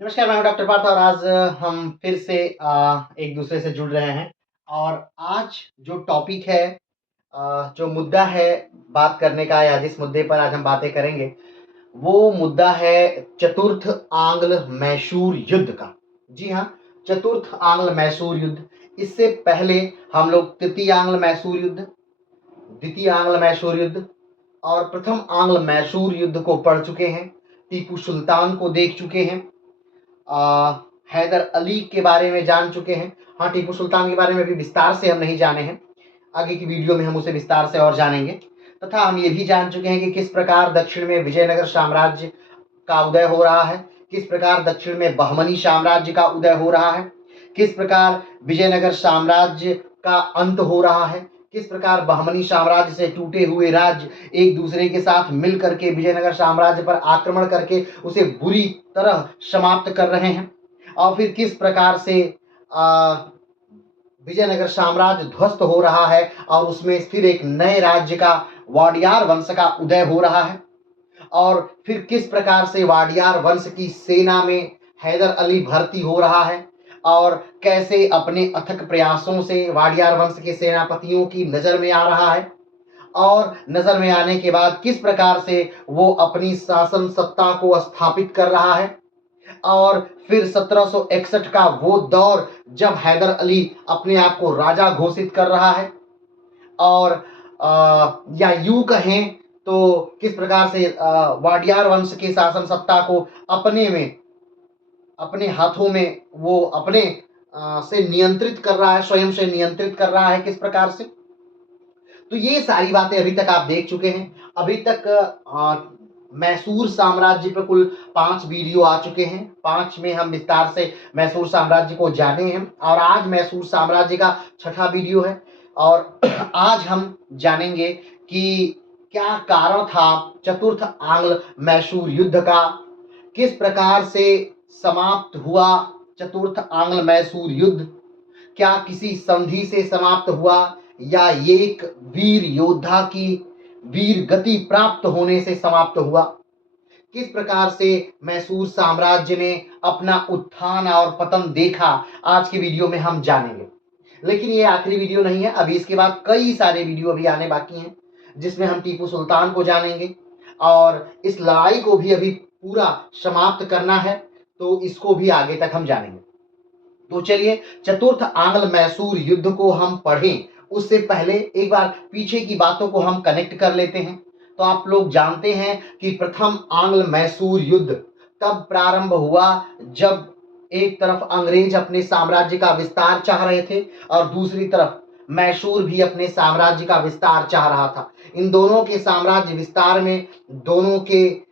नमस्कार, मैं हूँ डॉक्टर पार्थ और आज हम फिर से एक दूसरे से जुड़ रहे हैं और आज जो टॉपिक है जो मुद्दा है बात करने का या जिस मुद्दे पर आज हम बातें करेंगे, वो मुद्दा है चतुर्थ आंग्ल-मैसूर युद्ध का। जी हाँ, चतुर्थ आंग्ल-मैसूर युद्ध। इससे पहले हम लोग तृतीय आंग्ल-मैसूर युद्ध, द्वितीय आंग्ल-मैसूर युद्ध और प्रथम आंग्ल-मैसूर युद्ध को पढ़ चुके हैं। टीपू सुल्तान को देख चुके हैं। हैदर अली के बारे में जान चुके हैं। हाँ, टीपू सुल्तान के बारे में भी विस्तार से हम नहीं जाने हैं। आगे की वीडियो में हम उसे विस्तार से और जानेंगे तथा हम ये भी जान चुके हैं कि किस प्रकार दक्षिण में विजयनगर साम्राज्य का उदय हो रहा है, किस प्रकार दक्षिण में बहमनी साम्राज्य का उदय हो रहा है, किस प्रकार विजयनगर साम्राज्य का अंत हो रहा है, किस प्रकार बहमनी साम्राज्य से टूटे हुए राज्य एक दूसरे के साथ मिल करके विजयनगर साम्राज्य पर आक्रमण करके उसे बुरी तरह समाप्त कर रहे हैं और फिर किस प्रकार से विजयनगर साम्राज्य ध्वस्त हो रहा है और उसमें फिर एक नए राज्य का वाडियार वंश का उदय हो रहा है और फिर किस प्रकार से वाडियार वंश की सेना में हैदर अली भर्ती हो रहा है और कैसे अपने अथक प्रयासों से वाडियार वंश के सेनापतियों की नजर में आ रहा है और नजर में आने के बाद किस प्रकार से वो अपनी शासन सत्ता को स्थापित कर रहा है और फिर 1761 का वो दौर जब हैदर अली अपने आप को राजा घोषित कर रहा है और या यूं कहें तो किस प्रकार से वाडियार वंश के शासन सत्ता को अपने हाथों में वो अपने से नियंत्रित कर रहा है, स्वयं से नियंत्रित कर रहा है किस प्रकार से। तो ये सारी बातें अभी तक आप देख चुके हैं। अभी तक मैसूर साम्राज्य पे कुल 5 वीडियो आ चुके हैं। 5 में हम विस्तार से मैसूर साम्राज्य को जाने हैं और आज मैसूर साम्राज्य का छठा वीडियो है और आज हम जानेंगे कि क्या कारण था चतुर्थ आंग्ल मैसूर युद्ध का, किस प्रकार से समाप्त हुआ चतुर्थ आंग्ल मैसूर युद्ध, क्या किसी संधि से समाप्त हुआ या एक वीर योद्धा की वीर गति प्राप्त होने से समाप्त हुआ, किस प्रकार से मैसूर साम्राज्य ने अपना उत्थान और पतन देखा, आज की वीडियो में हम जानेंगे। लेकिन ये आखिरी वीडियो नहीं है, अभी इसके बाद कई सारे वीडियो अभी आने बाकी हैं जिसमें हम टीपू सुल्तान को जानेंगे और इस लड़ाई को भी अभी पूरा समाप्त करना है, तो इसको भी आगे तक हम जानेंगे। तो चलिए चतुर्थ आंग्ल मैसूर युद्ध को हम पढ़ें उससे पहले एक बार पीछे की बातों को हम कनेक्ट कर लेते हैं। तो आप लोग जानते हैं कि प्रथम आंग्ल मैसूर युद्ध तब प्रारंभ हुआ जब एक तरफ अंग्रेज अपने साम्राज्य का विस्तार चाह रहे थे और दूसरी तरफ मैसूर भी अपने साम्राज्य का विस्तार चाह रहा था। इन दोनों के साम्राज्य विस्तार में दोनों के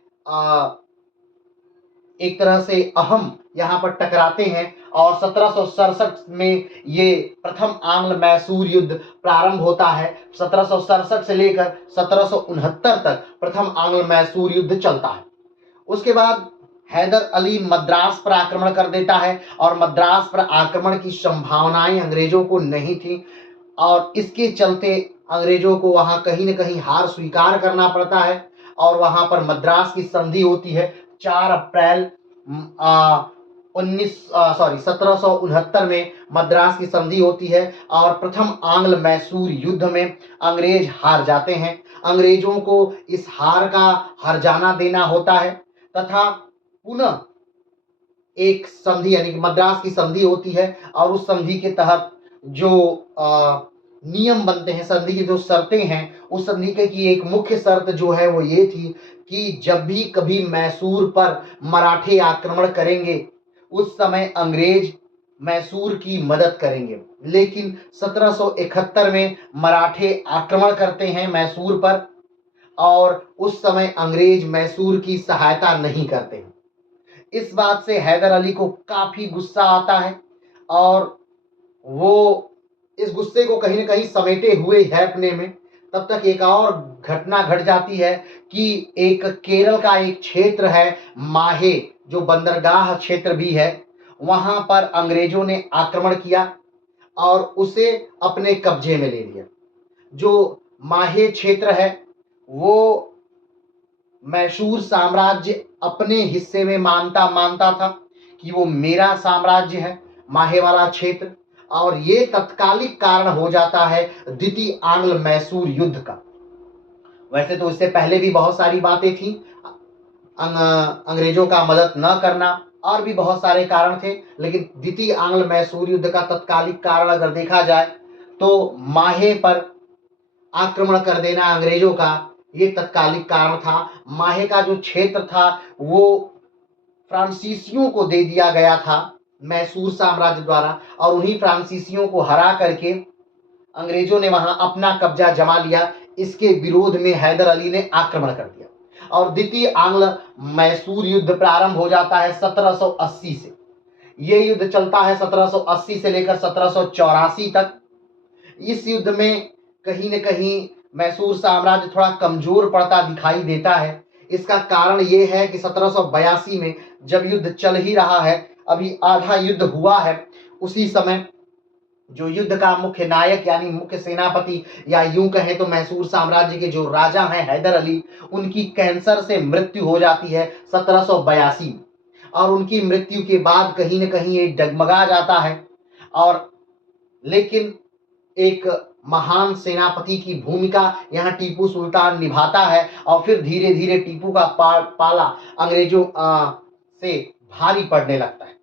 एक तरह से अहम यहाँ पर टकराते हैं और 1767 में ये प्रथम आंग्ल मैसूर युद्ध प्रारंभ होता है। 1767 से लेकर 1769 तक प्रथम आंग्ल मैसूर युद्ध चलता है। उसके बाद हैदर अली मद्रास पर आक्रमण कर देता है और मद्रास पर आक्रमण की संभावनाएं अंग्रेजों को नहीं थी और इसके चलते अंग्रेजों को वहां कहीं न कहीं हार स्वीकार करना पड़ता है और वहां पर मद्रास की संधि होती है 4 अप्रैल 1769 में मद्रास की संधि होती है और प्रथम आंग्ल मैसूर युद्ध में अंग्रेज हार जाते हैं। अंग्रेजों को इस हार का हर्जाना देना होता है तथा पुनः एक संधि यानी कि मद्रास की संधि होती है और उस संधि के तहत जो नियम बनते हैं, संधि की जो शर्तें हैं, उस संधि की एक मुख्य शर्त जो है वो ये थी कि जब भी कभी मैसूर पर मराठे आक्रमण करेंगे उस समय अंग्रेज मैसूर की मदद करेंगे। लेकिन 1771 में मराठे आक्रमण करते हैं मैसूर पर और उस समय अंग्रेज मैसूर की सहायता नहीं करते हैं। इस बात से हैदर अली को काफी गुस्सा आता है और वो इस गुस्से को कहीं न कहीं समेटे हुए है अपने में। तब तक एक और घटना घट जाती है कि एक केरल का एक क्षेत्र है माहे, जो बंदरगाह क्षेत्र भी है, वहां पर अंग्रेजों ने आक्रमण किया और उसे अपने कब्जे में ले लिया। जो माहे क्षेत्र है वो मैसूर साम्राज्य अपने हिस्से में मानता था कि वो मेरा साम्राज्य है, माहे वाला क्षेत्र, और ये तत्कालिक कारण हो जाता है द्वितीय आंग्ल मैसूर युद्ध का। वैसे तो इससे पहले भी बहुत सारी बातें थी, अंग्रेजों का मदद न करना और भी बहुत सारे कारण थे, लेकिन द्वितीय आंग्ल मैसूर युद्ध का तत्कालिक कारण अगर देखा जाए तो माहे पर आक्रमण कर देना अंग्रेजों का, ये तत्कालिक कारण था। माहे का जो क्षेत्र था वो फ्रांसीसियों को दे दिया गया था मैसूर साम्राज्य द्वारा, और उन्हीं फ्रांसीसियों को हरा करके अंग्रेजों ने वहां अपना कब्जा जमा लिया। इसके विरोध में हैदर अली ने आक्रमण कर दिया और द्वितीय आंग्ल मैसूर युद्ध प्रारंभ हो जाता है 1780 से। ये युद्ध चलता है 1780 से लेकर 1784 तक। इस युद्ध में कहीं न कहीं मैसूर साम्राज्य थोड़ा कमजोर पड़ता दिखाई देता है। इसका कारण ये है कि 1782 में जब युद्ध चल ही रहा है, अभी आधा युद्ध हुआ है, उसी समय जो युद्ध का मुख्य नायक यानी मुख्य सेनापति या यूं कहें तो मैसूर साम्राज्य के जो राजा हैं हैदर अली, उनकी कैंसर से मृत्यु हो जाती है 1782 में, और उनकी मृत्यु के बाद कहीं न कहीं ये डगमगा जाता है। और लेकिन एक महान सेनापति की भूमिका यहाँ टीपू सुल्तान निभाता है, और फिर धीरे धीरे टीपू का पाला अंग्रेजों से भारी पड़ने लगता है,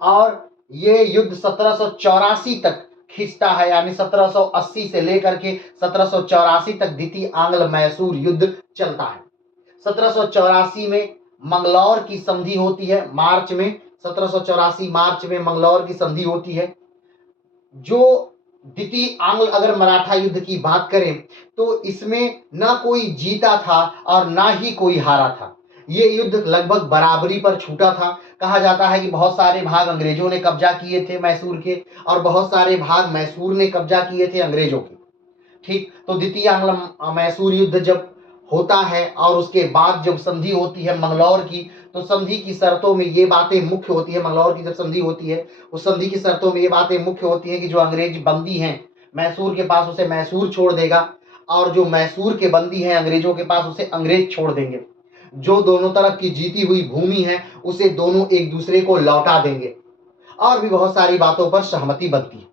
और ये युद्ध 1784 तक खिंचता है, यानी 1780 से लेकर के 1784 तक द्वितीय आंग्ल मैसूर युद्ध चलता है। 1784 में मंगलौर की संधि होती है, मार्च में 1784 मार्च में मंगलौर की संधि होती है। जो द्वितीय आंग्ल अगर मराठा युद्ध की बात करें तो इसमें ना कोई जीता था और ना ही कोई हारा था। ये युद्ध लगभग बराबरी पर छूटा था। कहा जाता है कि बहुत सारे भाग अंग्रेजों ने कब्जा किए थे मैसूर के, और बहुत सारे भाग मैसूर ने कब्जा किए थे अंग्रेजों के। ठीक, तो द्वितीय आंग्ल मैसूर युद्ध जब होता है और उसके बाद जब संधि होती है मंगलौर की, तो संधि की शर्तों में ये बातें मुख्य होती है। मंगलौर की जब संधि होती है उस संधि की शर्तों में ये बातें मुख्य होती है कि जो अंग्रेज बंदी हैं मैसूर के पास, उसे मैसूर छोड़ देगा, और जो मैसूर के बंदी हैं अंग्रेजों के पास, उसे अंग्रेज छोड़ देंगे। जो दोनों तरफ की जीती हुई भूमि है उसे दोनों एक दूसरे को लौटा देंगे, और भी बहुत सारी बातों पर सहमति बनती है।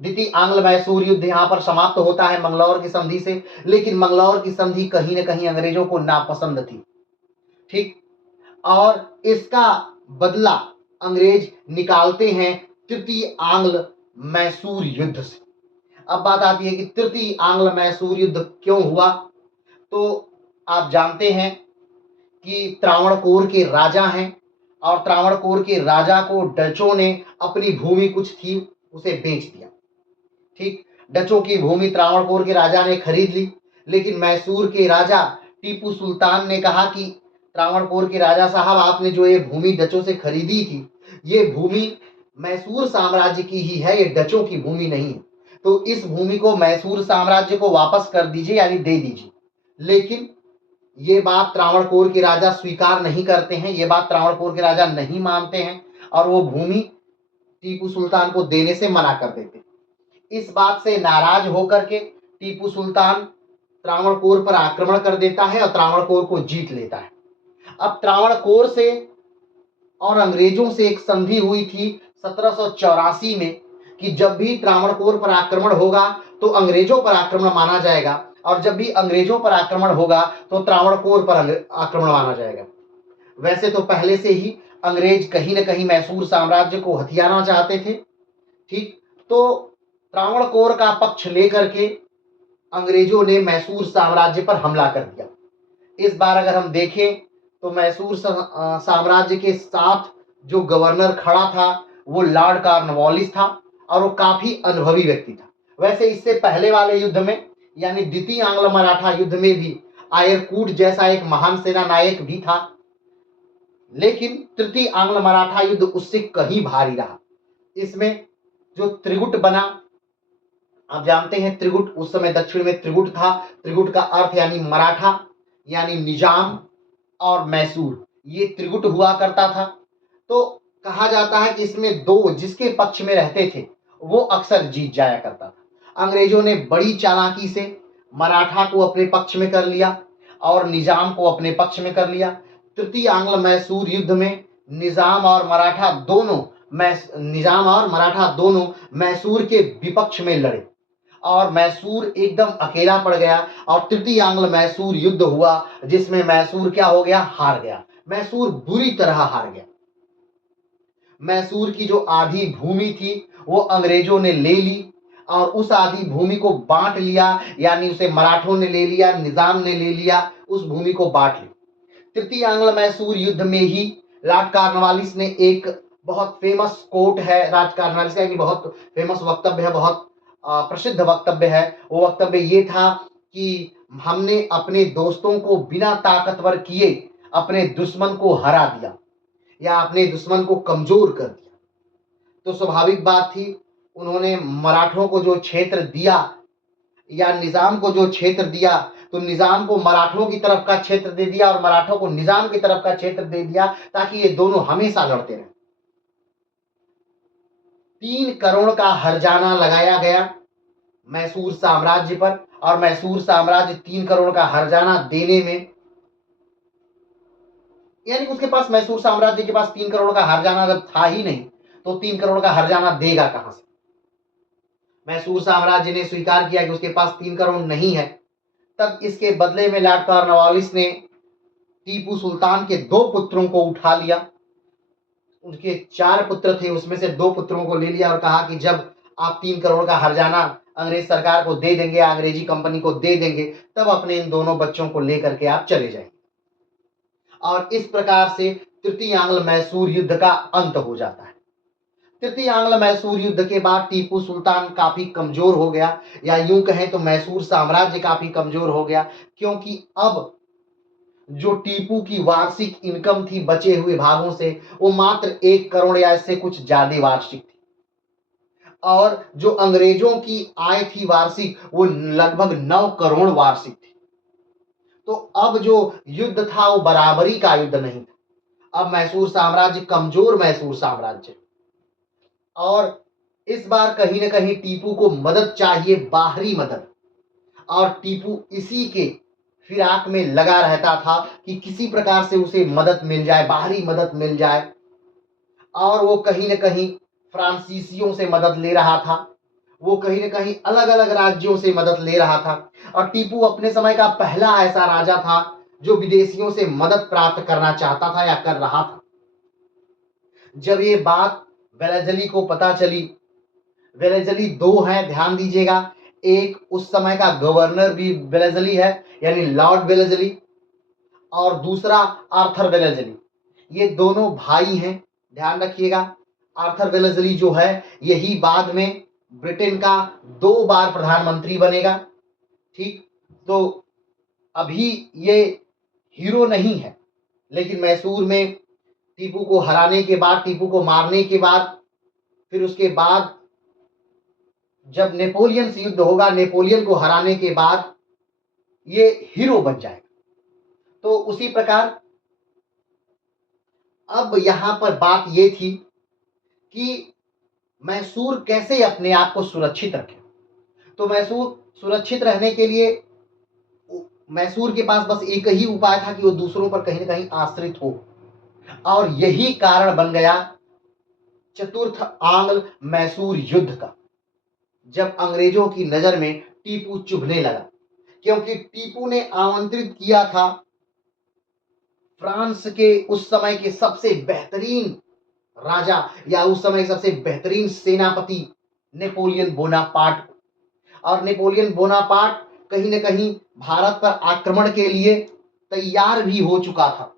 द्वितीय आंग्ल मैसूर युद्ध यहाँ पर समाप्त होता है मंगलौर की संधि से, लेकिन मंगलौर की संधि कहीं न कहीं अंग्रेजों को नापसंद थी। ठीक, और इसका बदला अंग्रेज निकालते हैं तृतीय आंग्ल मैसूर युद्ध से। अब बात आती है कि तृतीय आंग्ल मैसूर युद्ध क्यों हुआ। तो आप जानते हैं कि त्रावणकोर के राजा हैं, और त्रावणकोर के राजा को डचों ने अपनी भूमि कुछ थी उसे बेच दिया। ठीक, डचों की भूमि त्रावणकोर के राजा ने खरीद ली, लेकिन मैसूर के राजा टीपू सुल्तान ने कहा कि त्रावणकोर के राजा साहब, आपने जो ये भूमि डचों से खरीदी थी, ये भूमि मैसूर साम्राज्य की ही है, ये डचों की भूमि नहीं है, तो इस भूमि को मैसूर साम्राज्य को वापस कर दीजिए यानी दे दीजिए। लेकिन ये बात त्रावणकोर के राजा स्वीकार नहीं करते हैं, ये बात त्रावणकोर के राजा नहीं मानते हैं, और वो भूमि टीपू सुल्तान को देने से मना कर देते हैं। इस बात से नाराज होकर के टीपू सुल्तान त्रावणकोर पर आक्रमण कर देता है और त्रावणकोर को जीत लेता है। अब त्रावणकोर से और अंग्रेजों से एक संधि हुई थी 1784 में कि जब भी त्रावणकोर पर आक्रमण होगा तो अंग्रेजों पर आक्रमण माना जाएगा, और जब भी अंग्रेजों पर आक्रमण होगा तो त्रावणकोर पर आक्रमण माना जाएगा। वैसे तो पहले से ही अंग्रेज कहीं न कहीं मैसूर साम्राज्य को हथियाना चाहते थे। ठीक, तो त्रावणकोर का पक्ष लेकर के अंग्रेजों ने मैसूर साम्राज्य पर हमला कर दिया। इस बार अगर हम देखें तो मैसूर साम्राज्य के साथ जो गवर्नर खड़ा था वो लॉर्ड कॉर्नवालिस था, और वो काफी अनुभवी व्यक्ति था। वैसे इससे पहले वाले युद्ध में यानी द्वितीय आंग्ल मराठा युद्ध में भी आयरकूट जैसा एक महान सेना नायक भी था, लेकिन तृतीय आंग्ल मराठा युद्ध उससे कहीं भारी रहा। इसमें जो त्रिगुट बना, आप जानते हैं त्रिगुट उस समय दक्षिण में त्रिगुट था। त्रिगुट का अर्थ यानी मराठा यानी निजाम और मैसूर, ये त्रिगुट हुआ करता था। तो कहा जाता है कि इसमें दो जिसके पक्ष में रहते थे वो अक्सर जीत जाया करता था। अंग्रेजों ने बड़ी चालाकी से मराठा को अपने पक्ष में कर लिया और निजाम को अपने पक्ष में कर लिया। तृतीय आंग्ल मैसूर युद्ध में निजाम और मराठा दोनों निजाम और मराठा दोनों मैसूर के विपक्ष में लड़े और मैसूर एकदम अकेला पड़ गया और तृतीय आंग्ल मैसूर युद्ध हुआ, जिसमें मैसूर क्या हो गया, हार गया। मैसूर बुरी तरह हार गया। मैसूर की जो आधी भूमि थी वो अंग्रेजों ने ले ली और उस आधी भूमि को बांट लिया, यानी उसे मराठों ने ले लिया, निजाम ने ले लिया, उस भूमि को बांट लिया। तृतीय आंग्ल मैसूर युद्ध में ही लॉर्ड कॉर्नवालिस ने एक बहुत फेमस कोट है, राज कॉर्नवालिस का बहुत फेमस वक्तव्य है, बहुत प्रसिद्ध वक्तव्य है। वो वक्तव्य ये था कि हमने अपने दोस्तों को बिना ताकतवर किए अपने दुश्मन को हरा दिया या अपने दुश्मन को कमजोर कर दिया। तो स्वाभाविक बात थी, उन्होंने मराठों को जो क्षेत्र दिया या निजाम को जो क्षेत्र दिया, तो निजाम को मराठों की तरफ का क्षेत्र दे दिया और मराठों को निजाम की तरफ का क्षेत्र दे दिया, ताकि ये दोनों हमेशा लड़ते रहे। 3 करोड़ का हर्जाना लगाया गया मैसूर साम्राज्य पर और मैसूर साम्राज्य 3 करोड़ का हर्जाना देने में, यानी उसके पास, मैसूर साम्राज्य के पास 3 करोड़ का हर्जाना जब था ही नहीं, तो 3 करोड़ का हर्जाना देगा कहां से। मैसूर साम्राज्य ने स्वीकार किया कि उसके पास 3 करोड़ नहीं है। तब इसके बदले में लॉर्ड कॉर्नवालिस ने टीपू सुल्तान के 2 पुत्रों को उठा लिया। उनके 4 पुत्र थे, उसमें से 2 पुत्रों को ले लिया और कहा कि जब आप 3 करोड़ का हर्जाना अंग्रेज सरकार को दे देंगे, अंग्रेजी कंपनी को दे देंगे, तब अपने इन दोनों बच्चों को लेकर के आप चले जाएंगे। और इस प्रकार से तृतीय आंग्ल मैसूर युद्ध का अंत हो जाता है। तृतीय आंग्ल मैसूर युद्ध के बाद टीपू सुल्तान काफी कमजोर हो गया, या यूं कहें तो मैसूर साम्राज्य काफी कमजोर हो गया, क्योंकि अब जो टीपू की वार्षिक इनकम थी बचे हुए भागों से, वो मात्र 1 करोड़ या इससे कुछ ज्यादा वार्षिक थी, और जो अंग्रेजों की आय थी वार्षिक, वो लगभग 9 करोड़ वार्षिक थी। तो अब जो युद्ध था वो बराबरी का युद्ध नहीं था। अब मैसूर साम्राज्य कमजोर मैसूर साम्राज्य, और इस बार कहीं ना कहीं टीपू को मदद चाहिए, बाहरी मदद, और टीपू इसी के फिराक में लगा रहता था कि किसी प्रकार से उसे मदद मिल जाए, बाहरी मदद मिल जाए। और वो कहीं ना कहीं फ्रांसीसियों से मदद ले रहा था, वो कहीं ना कहीं अलग अलग राज्यों से मदद ले रहा था। और टीपू अपने समय का पहला ऐसा राजा था जो विदेशियों से मदद प्राप्त करना चाहता था या कर रहा था। जब ये बात वेलेज़ली को पता चली, वेलेज़ली 2 है, ध्यान दीजिएगा, एक उस समय का गवर्नर भी वेलेज़ली है, यानी लॉर्ड वेलेज़ली, और दूसरा आर्थर वेलेज़ली। ये दोनों भाई हैं, ध्यान रखिएगा। आर्थर वेलेज़ली जो है, यही बाद में ब्रिटेन का 2 बार प्रधानमंत्री बनेगा। ठीक, तो अभी ये हीरो नहीं है, लेकिन मैसूर में टीपू को हराने के बाद, टीपू को मारने के बाद, फिर उसके बाद जब नेपोलियन से युद्ध होगा, नेपोलियन को हराने के बाद ये हीरो बन जाएगा। तो उसी प्रकार अब यहां पर बात ये थी कि मैसूर कैसे अपने आप को सुरक्षित रखे। तो मैसूर सुरक्षित रहने के लिए मैसूर के पास बस एक ही उपाय था कि वो दूसरों पर कहीं ना कहीं आश्रित हो, और यही कारण बन गया चतुर्थ आंग्ल मैसूर युद्ध का, जब अंग्रेजों की नजर में टीपू चुभने लगा। क्योंकि टीपू ने आमंत्रित किया था फ्रांस के उस समय के सबसे बेहतरीन राजा या उस समय सबसे बेहतरीन सेनापति नेपोलियन बोनापार्ट को, और नेपोलियन बोनापार्ट कहीं न कहीं भारत पर आक्रमण के लिए तैयार भी हो चुका था,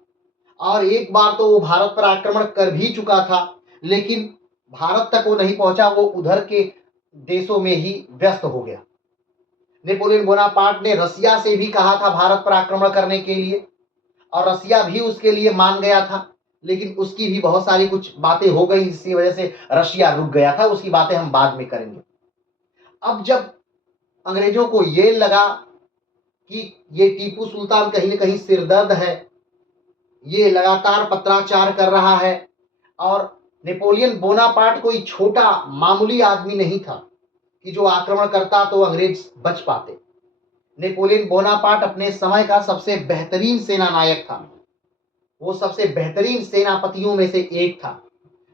और एक बार तो वो भारत पर आक्रमण कर भी चुका था, लेकिन भारत तक वो नहीं पहुंचा, वो उधर के देशों में ही व्यस्त हो गया। नेपोलियन बोनापार्ट ने रसिया से भी कहा था भारत पर आक्रमण करने के लिए, और रसिया भी उसके लिए मान गया था, लेकिन उसकी भी बहुत सारी कुछ बातें हो गई, इसी वजह से रशिया रुक गया था। उसकी बातें हम बाद में करेंगे। अब जब अंग्रेजों को ये लगा कि ये टीपू सुल्तान कहीं न कहीं सिरदर्द है, ये लगातार पत्राचार कर रहा है, और नेपोलियन बोनापार्ट कोई छोटा मामूली आदमी नहीं था कि जो आक्रमण करता तो अंग्रेज बच पाते। नेपोलियन बोनापार्ट अपने समय का सबसे बेहतरीन सेना नायक था। वो सबसे बेहतरीन सेनापतियों में से एक था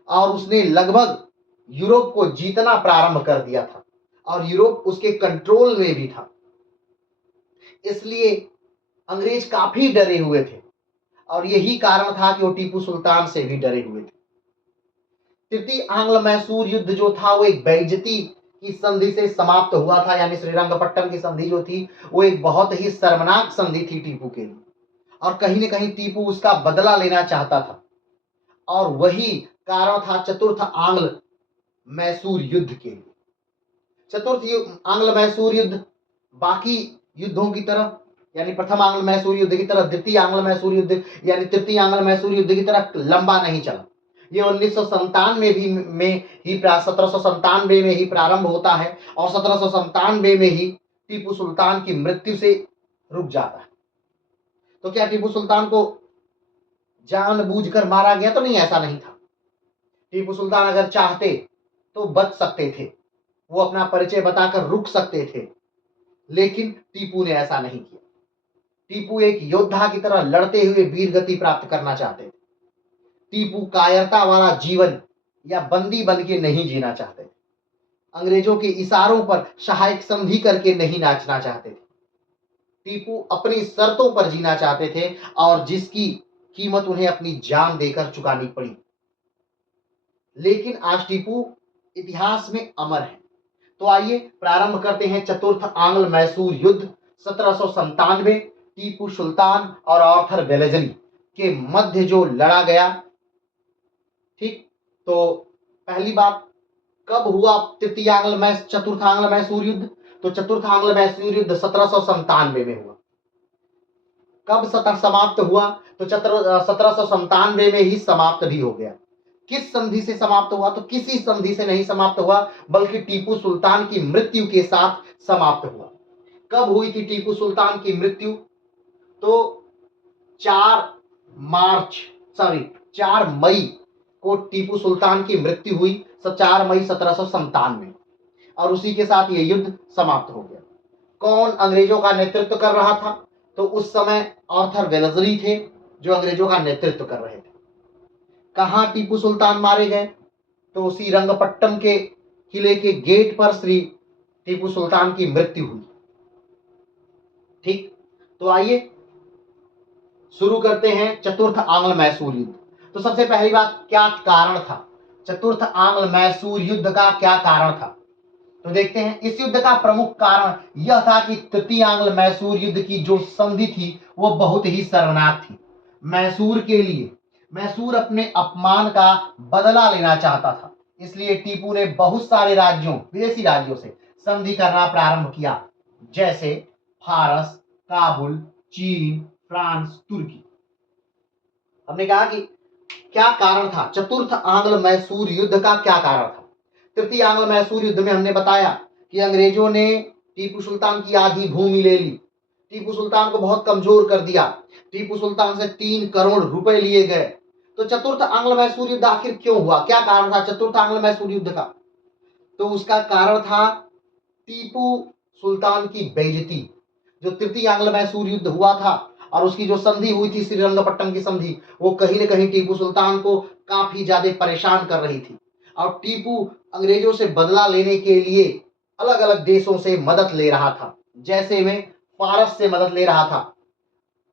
और उसने लगभग यूरोप को जीतना प्रारंभ कर दिया था और यूरोप उसके कंट्रोल में भी था। इसलिए अंग्रेज काफी डरे हुए थे और यही कारण था कि वो टीपू सुल्तान से भी डरे हुए थे। तृतीय आंग्ल मैसूर युद्ध जो था वो एक बेइज्जती की संधि से समाप्त हुआ था, यानी श्रीरंगपट्टम की संधि जो थी वो एक बहुत ही शर्मनाक संधि थी टीपू के लिए और कहीं न कहीं टीपू उसका बदला लेना चाहता था और वही कारण था चतुर्थ आंग्ल मैसूर युद्ध के लिए। चतुर्थ आंग्ल मैसूर युद्ध बाकी युद्धों की तरह, यानी प्रथम आंग्ल मैसूर युद्ध की तरह द्वितीय आंग्ल मैसूर युद्ध यानी तृतीय आंग्ल मैसूर युद्ध की तरह लंबा नहीं चला। ये 1997 भी में ही 1797 में ही प्रारंभ होता है और 1797 में ही टीपू सुल्तान की मृत्यु से रुक जाता है। तो क्या टीपू सुल्तान को जानबूझकर मारा गया? तो नहीं, ऐसा नहीं था। टीपू सुल्तान अगर चाहते तो बच सकते थे, वो अपना परिचय बताकर रुक सकते थे, लेकिन टीपू ने ऐसा नहीं किया। टीपू एक योद्धा की तरह लड़ते हुए वीर गति प्राप्त करना चाहते थे। टीपू कायरता वाला जीवन या बंदी बन के नहीं जीना चाहते थे। अंग्रेजों के इशारों पर सहायक संधि करके नहीं नाचना चाहते थे। टीपू अपनी शर्तों पर जीना चाहते थे और जिसकी कीमत उन्हें अपनी जान देकर चुकानी पड़ी। लेकिन आज टीपू इतिहास में अमर है। तो आइए प्रारंभ करते हैं चतुर्थ आंग्ल मैसूर युद्ध 1797 टीपू सुल्तान और आर्थर वेलेस्ली के मध्य जो लड़ा गया। ठीक, तो पहली बात, कब हुआ चतुर्थ आंग्ल मैसूर युद्ध? तो चतुर्थ आंग्ल मैसूर युद्ध 1797 में हुआ। कब समाप्त हुआ? तो 1797 में ही समाप्त भी हो गया। किस संधि से समाप्त हुआ? तो किसी संधि से नहीं समाप्त हुआ, बल्कि टीपू सुल्तान की मृत्यु के साथ समाप्त हुआ। कब हुई थी टीपू सुल्तान की मृत्यु? तो 4 मई को टीपू सुल्तान की मृत्यु हुई, 4 मई 1797, और उसी के साथ ये युद्ध समाप्त हो गया। कौन अंग्रेजों का नेतृत्व कर रहा था? तो उस समय आर्थर वेलेस्ली थे जो अंग्रेजों का नेतृत्व कर रहे थे। कहां टीपू सुल्तान मारे गए? तो उसी रंगपट्टम के किले के गेट पर श्री टीपू सुल्तान की मृत्यु हुई। ठीक, तो आइए शुरू करते हैं चतुर्थ आंग्ल मैसूर युद्ध। तो सबसे पहली बात, क्या कारण था चतुर्थ आंग्ल मैसूर युद्ध का? क्या कारण था? तो देखते हैं। इस युद्ध का प्रमुख कारण यह था कि तृतीय आंग्ल मैसूर युद्ध की जो संधि थी वो बहुत ही शर्मनाक थी मैसूर के लिए। मैसूर अपने अपमान का बदला लेना चाहता था, इसलिए टीपू ने बहुत सारे राज्यों, विदेशी राज्यों से संधि करना प्रारंभ किया, जैसे फारस, काबुल, चीन, फ्रांस, तुर्की। हमने कहा कि क्या कारण था चतुर्थ आंग्ल मैसूर युद्ध का? क्या कारण था? तृतीय आंग्ल मैसूर युद्ध में हमने बताया कि अंग्रेजों ने टीपू सुल्तान की आधी भूमि ले ली, टीपू सुल्तान को बहुत कमजोर कर दिया, टीपू सुल्तान से 3 करोड़ रुपए लिए गए। तो चतुर्थ आंग्ल मैसूर युद्ध आखिर क्यों हुआ? क्या कारण था चतुर्थ आंग्ल मैसूर युद्ध का? तो उसका कारण था टीपू सुल्तान की बेइज्जती। जो तृतीय आंग्ल मैसूर युद्ध हुआ था और उसकी जो संधि हुई थी श्रीरंगपट्टम की संधि, वो कहीं न कहीं टीपू सुल्तान को काफी ज्यादा परेशान कर रही थी और टीपू अंग्रेजों से बदला लेने के लिए अलग अलग देशों से मदद ले रहा था। जैसे में फारस से मदद ले रहा था,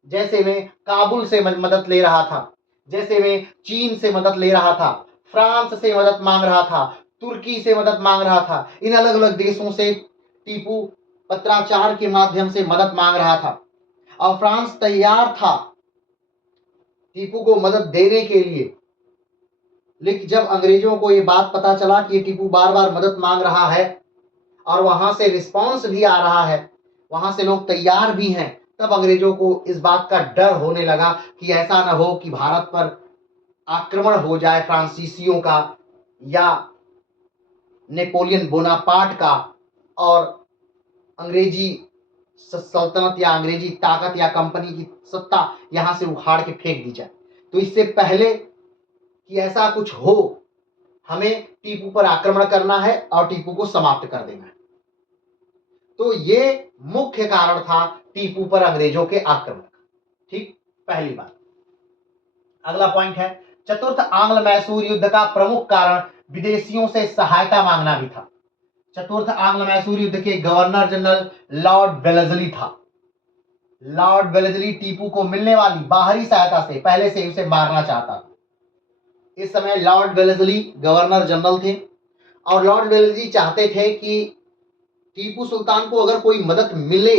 जैसे में काबुल से मदद ले रहा था, जैसे में चीन से मदद ले रहा था, फ्रांस से मदद मांग रहा था, तुर्की से मदद मांग रहा था। इन अलग अलग देशों से टीपू पत्राचार के माध्यम से मदद मांग रहा था और फ्रांस तैयार था टीपू को मदद देने के लिए। लेकिन जब अंग्रेजों को ये बात पता चला कि ये टीपू बार बार मदद मांग रहा है और वहां से रिस्पांस भी आ रहा है, वहां से लोग तैयार भी हैं, तब अंग्रेजों को इस बात का डर होने लगा कि ऐसा न हो कि भारत पर आक्रमण हो जाए फ्रांसीसियों का या नेपोलियन बोनापार्ट का और अंग्रेजी सल्तनत या अंग्रेजी ताकत या कंपनी की सत्ता यहां से उखाड़ के फेंक दी जाए। तो इससे पहले कि ऐसा कुछ हो, हमें टीपू पर आक्रमण करना है और टीपू को समाप्त कर देना है। तो ये मुख्य कारण था टीपू पर अंग्रेजों के आक्रमण का। ठीक, पहली बात। अगला पॉइंट है, चतुर्थ आंग्ल मैसूर युद्ध का प्रमुख कारण विदेशियों से सहायता मांगना भी था। चतुर्थ आंग्ल मैसूर युद्ध के गवर्नर जनरल लॉर्ड वेलेस्ली था। लॉर्ड वेलेस्ली टीपू को मिलने वाली बाहरी सहायता से पहले से उसे मारना चाहता था। इस समय लॉर्ड वेलेस्ली गवर्नर जनरल थे और लॉर्ड वेलेस्ली चाहते थे कि टीपू सुल्तान को अगर कोई मदद मिले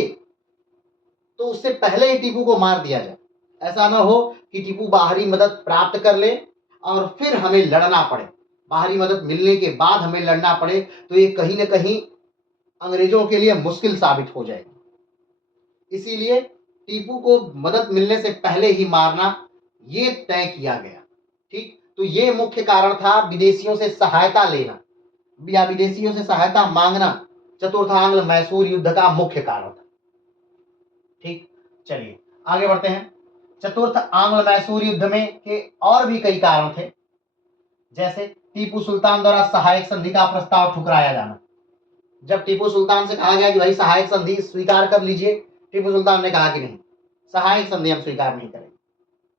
तो उससे पहले ही टीपू को मार दिया जाए। ऐसा ना हो कि टीपू बाहरी मदद प्राप्त कर ले और फिर हमें लड़ना पड़े, बाहरी मदद मिलने के बाद हमें लड़ना पड़े, तो ये कहीं ना कहीं अंग्रेजों के लिए मुश्किल साबित हो जाएगी। इसीलिए टीपू को मदद मिलने से पहले ही मारना ये तय किया गया। ठीक, तो ये मुख्य कारण था विदेशियों से सहायता लेना या विदेशियों से सहायता मांगना चतुर्थ आंग्ल मैसूर युद्ध का मुख्य कारण था। ठीक, चलिए आगे बढ़ते हैं। चतुर्थ आंग्ल मैसूर युद्ध में के और भी कई कारण थे, जैसे टीपू सुल्तान द्वारा सहायक संधि का प्रस्ताव ठुकराया जाना। जब टीपू सुल्तान से कहा गया कि भाई सहायक संधि स्वीकार कर लीजिए, टीपू सुल्तान ने कहा कि नहीं, सहायक संधि हम स्वीकार नहीं करेंगे।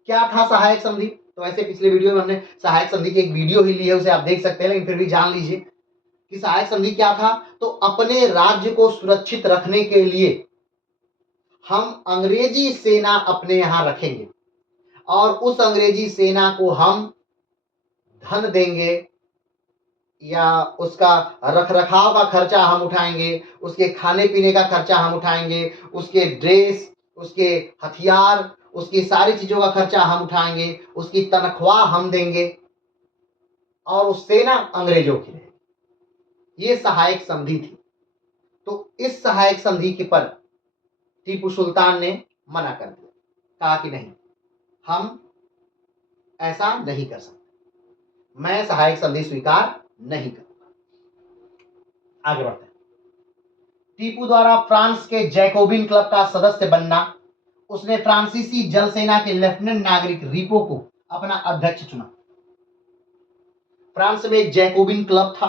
क्या था सहायक संधि? तो वैसे पिछले वीडियो में हमने सहायक संधि की एक वीडियो ही ली है, उसे आप देख सकते हैं, लेकिन फिर भी जान लीजिए कि सहायक संधि क्या था। तो अपने राज्य को सुरक्षित रखने के लिए हम अंग्रेजी सेना अपने यहां रखेंगे और उस अंग्रेजी सेना को हम धन देंगे या उसका रख रखाव का खर्चा हम उठाएंगे, उसके खाने पीने का खर्चा हम उठाएंगे, उसके ड्रेस, उसके हथियार, उसकी सारी चीजों का खर्चा हम उठाएंगे, उसकी तनख्वाह हम देंगे और उस सेना अंग्रेजों की रहेगी। ये सहायक संधि थी। तो इस सहायक संधि के पर टीपू सुल्तान ने मना कर दिया, कहा कि नहीं, हम ऐसा नहीं कर सकते, मैं सहायक संधि स्वीकार नहीं करूंगा। आगे बढ़ते हैं। टीपू द्वारा फ्रांस के जैकोबिन क्लब का सदस्य बनना, उसने फ्रांसीसी जल सेना के लेफ्टिनेंट नागरिक रिपो को अपना अध्यक्ष चुना। फ्रांस में एक जैकोबिन क्लब था,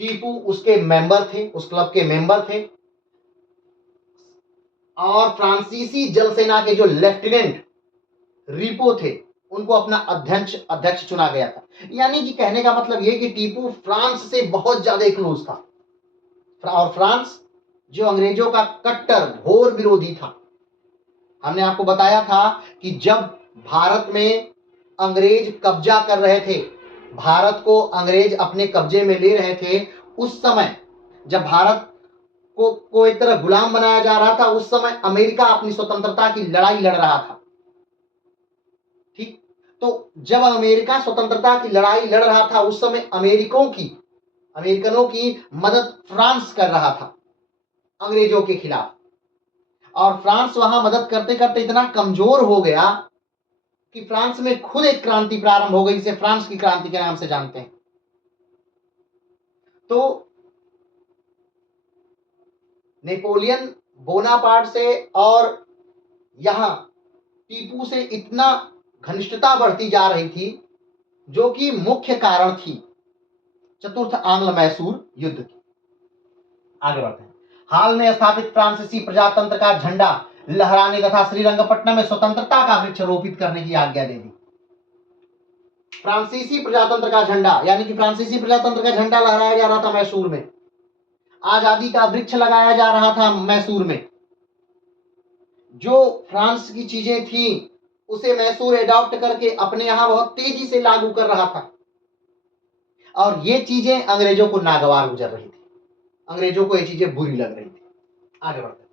टीपू उसके मेंबर थे, उस क्लब के मेंबर थे और फ्रांसीसी जल सेना के जो लेफ्टिनेंट रिपो थे उनको अपना अध्यक्ष चुना गया था। यानी कि कहने का मतलब यह कि टीपू फ्रांस से बहुत ज्यादा क्लोज था और फ्रांस जो अंग्रेजों का कट्टर घोर विरोधी था। हमने आपको बताया था कि जब भारत में अंग्रेज कब्जा कर रहे थे, भारत को अंग्रेज अपने कब्जे में ले रहे थे, उस समय जब भारत को एक तरह गुलाम बनाया जा रहा था, उस समय अमेरिका अपनी स्वतंत्रता की लड़ाई लड़ रहा था। ठीक, तो जब अमेरिका स्वतंत्रता की लड़ाई लड़ रहा था, उस समय अमेरिकनों की मदद फ्रांस कर रहा था अंग्रेजों के खिलाफ। और फ्रांस वहां मदद करते करते इतना कमजोर हो गया कि फ्रांस में खुद एक क्रांति प्रारंभ हो गई, जिसे फ्रांस की क्रांति के नाम से जानते हैं। तो नेपोलियन बोनापार्ट से और यहां टीपू से इतना घनिष्ठता बढ़ती जा रही थी, जो कि मुख्य कारण थी चतुर्थ आंग्ल मैसूर युद्ध की। आगे बढ़ते हैं। हाल में स्थापित फ्रांसीसी प्रजातंत्र का झंडा लहराने तथा श्रीरंगपट्टनम में स्वतंत्रता का वृक्ष रोपित करने की आज्ञा दे दी। फ्रांसीसी प्रजातंत्र का झंडा, यानी कि फ्रांसीसी प्रजातंत्र का झंडा लहराया जा रहा था मैसूर में, आजादी का वृक्ष लगाया जा रहा था मैसूर में। जो फ्रांस की चीजें थी उसे मैसूर एडॉप्ट करके अपने यहां बहुत तेजी से लागू कर रहा था और ये चीजें अंग्रेजों को नागवार गुजर रही थी, अंग्रेजों को ये चीजें बुरी लग रही थी। आगे बढ़ते हैं।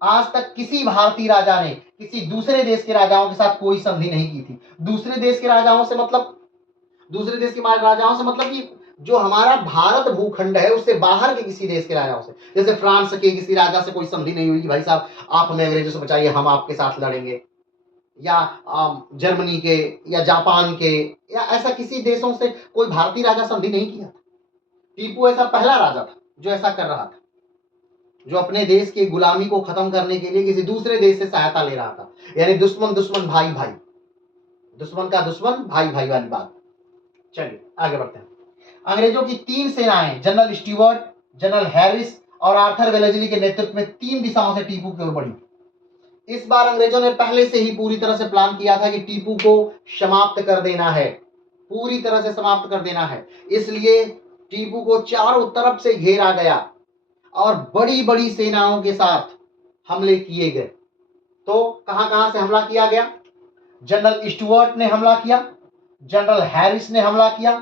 आज तक किसी भारतीय राजा ने किसी दूसरे देश के राजाओं के साथ कोई संधि नहीं की थी। दूसरे देश के राजाओं से मतलब कि जो हमारा भारत भूखंड है उससे बाहर के किसी देश के राजाओं से, जैसे फ्रांस के किसी राजा से कोई संधि नहीं हुई कि भाई साहब आप हमें अंग्रेजों से बचाइए, हम आपके साथ लड़ेंगे, या जर्मनी के या जापान के या ऐसा किसी देशों से कोई भारतीय राजा संधि नहीं किया था। टीपू ऐसा पहला राजा था जो ऐसा कर रहा था, जो अपने देश की गुलामी को खत्म करने के लिए किसी दूसरे देश से सहायता ले रहा था। यानी दुश्मन दुश्मन भाई भाई, दुश्मन का दुश्मन भाई भाई वाली बात। चलिए आगे बढ़ते हैं। अंग्रेजों की 3 सेनाएं जनरल स्टीवर्ट, जनरल हैरिस और आर्थर वेलेस्ली के नेतृत्व में 3 दिशाओं से टीपू की ओर बढ़ी। इस बार अंग्रेजों ने पहले से ही पूरी तरह से प्लान किया था कि टीपू को समाप्त कर देना है, पूरी तरह से समाप्त कर देना है। इसलिए टीपू को चारों तरफ से घेरा गया और बड़ी बड़ी सेनाओं के साथ हमले किए गए। तो कहां कहां से हमला किया गया? जनरल स्टुअर्ट ने हमला किया, जनरल हैरिस ने हमला किया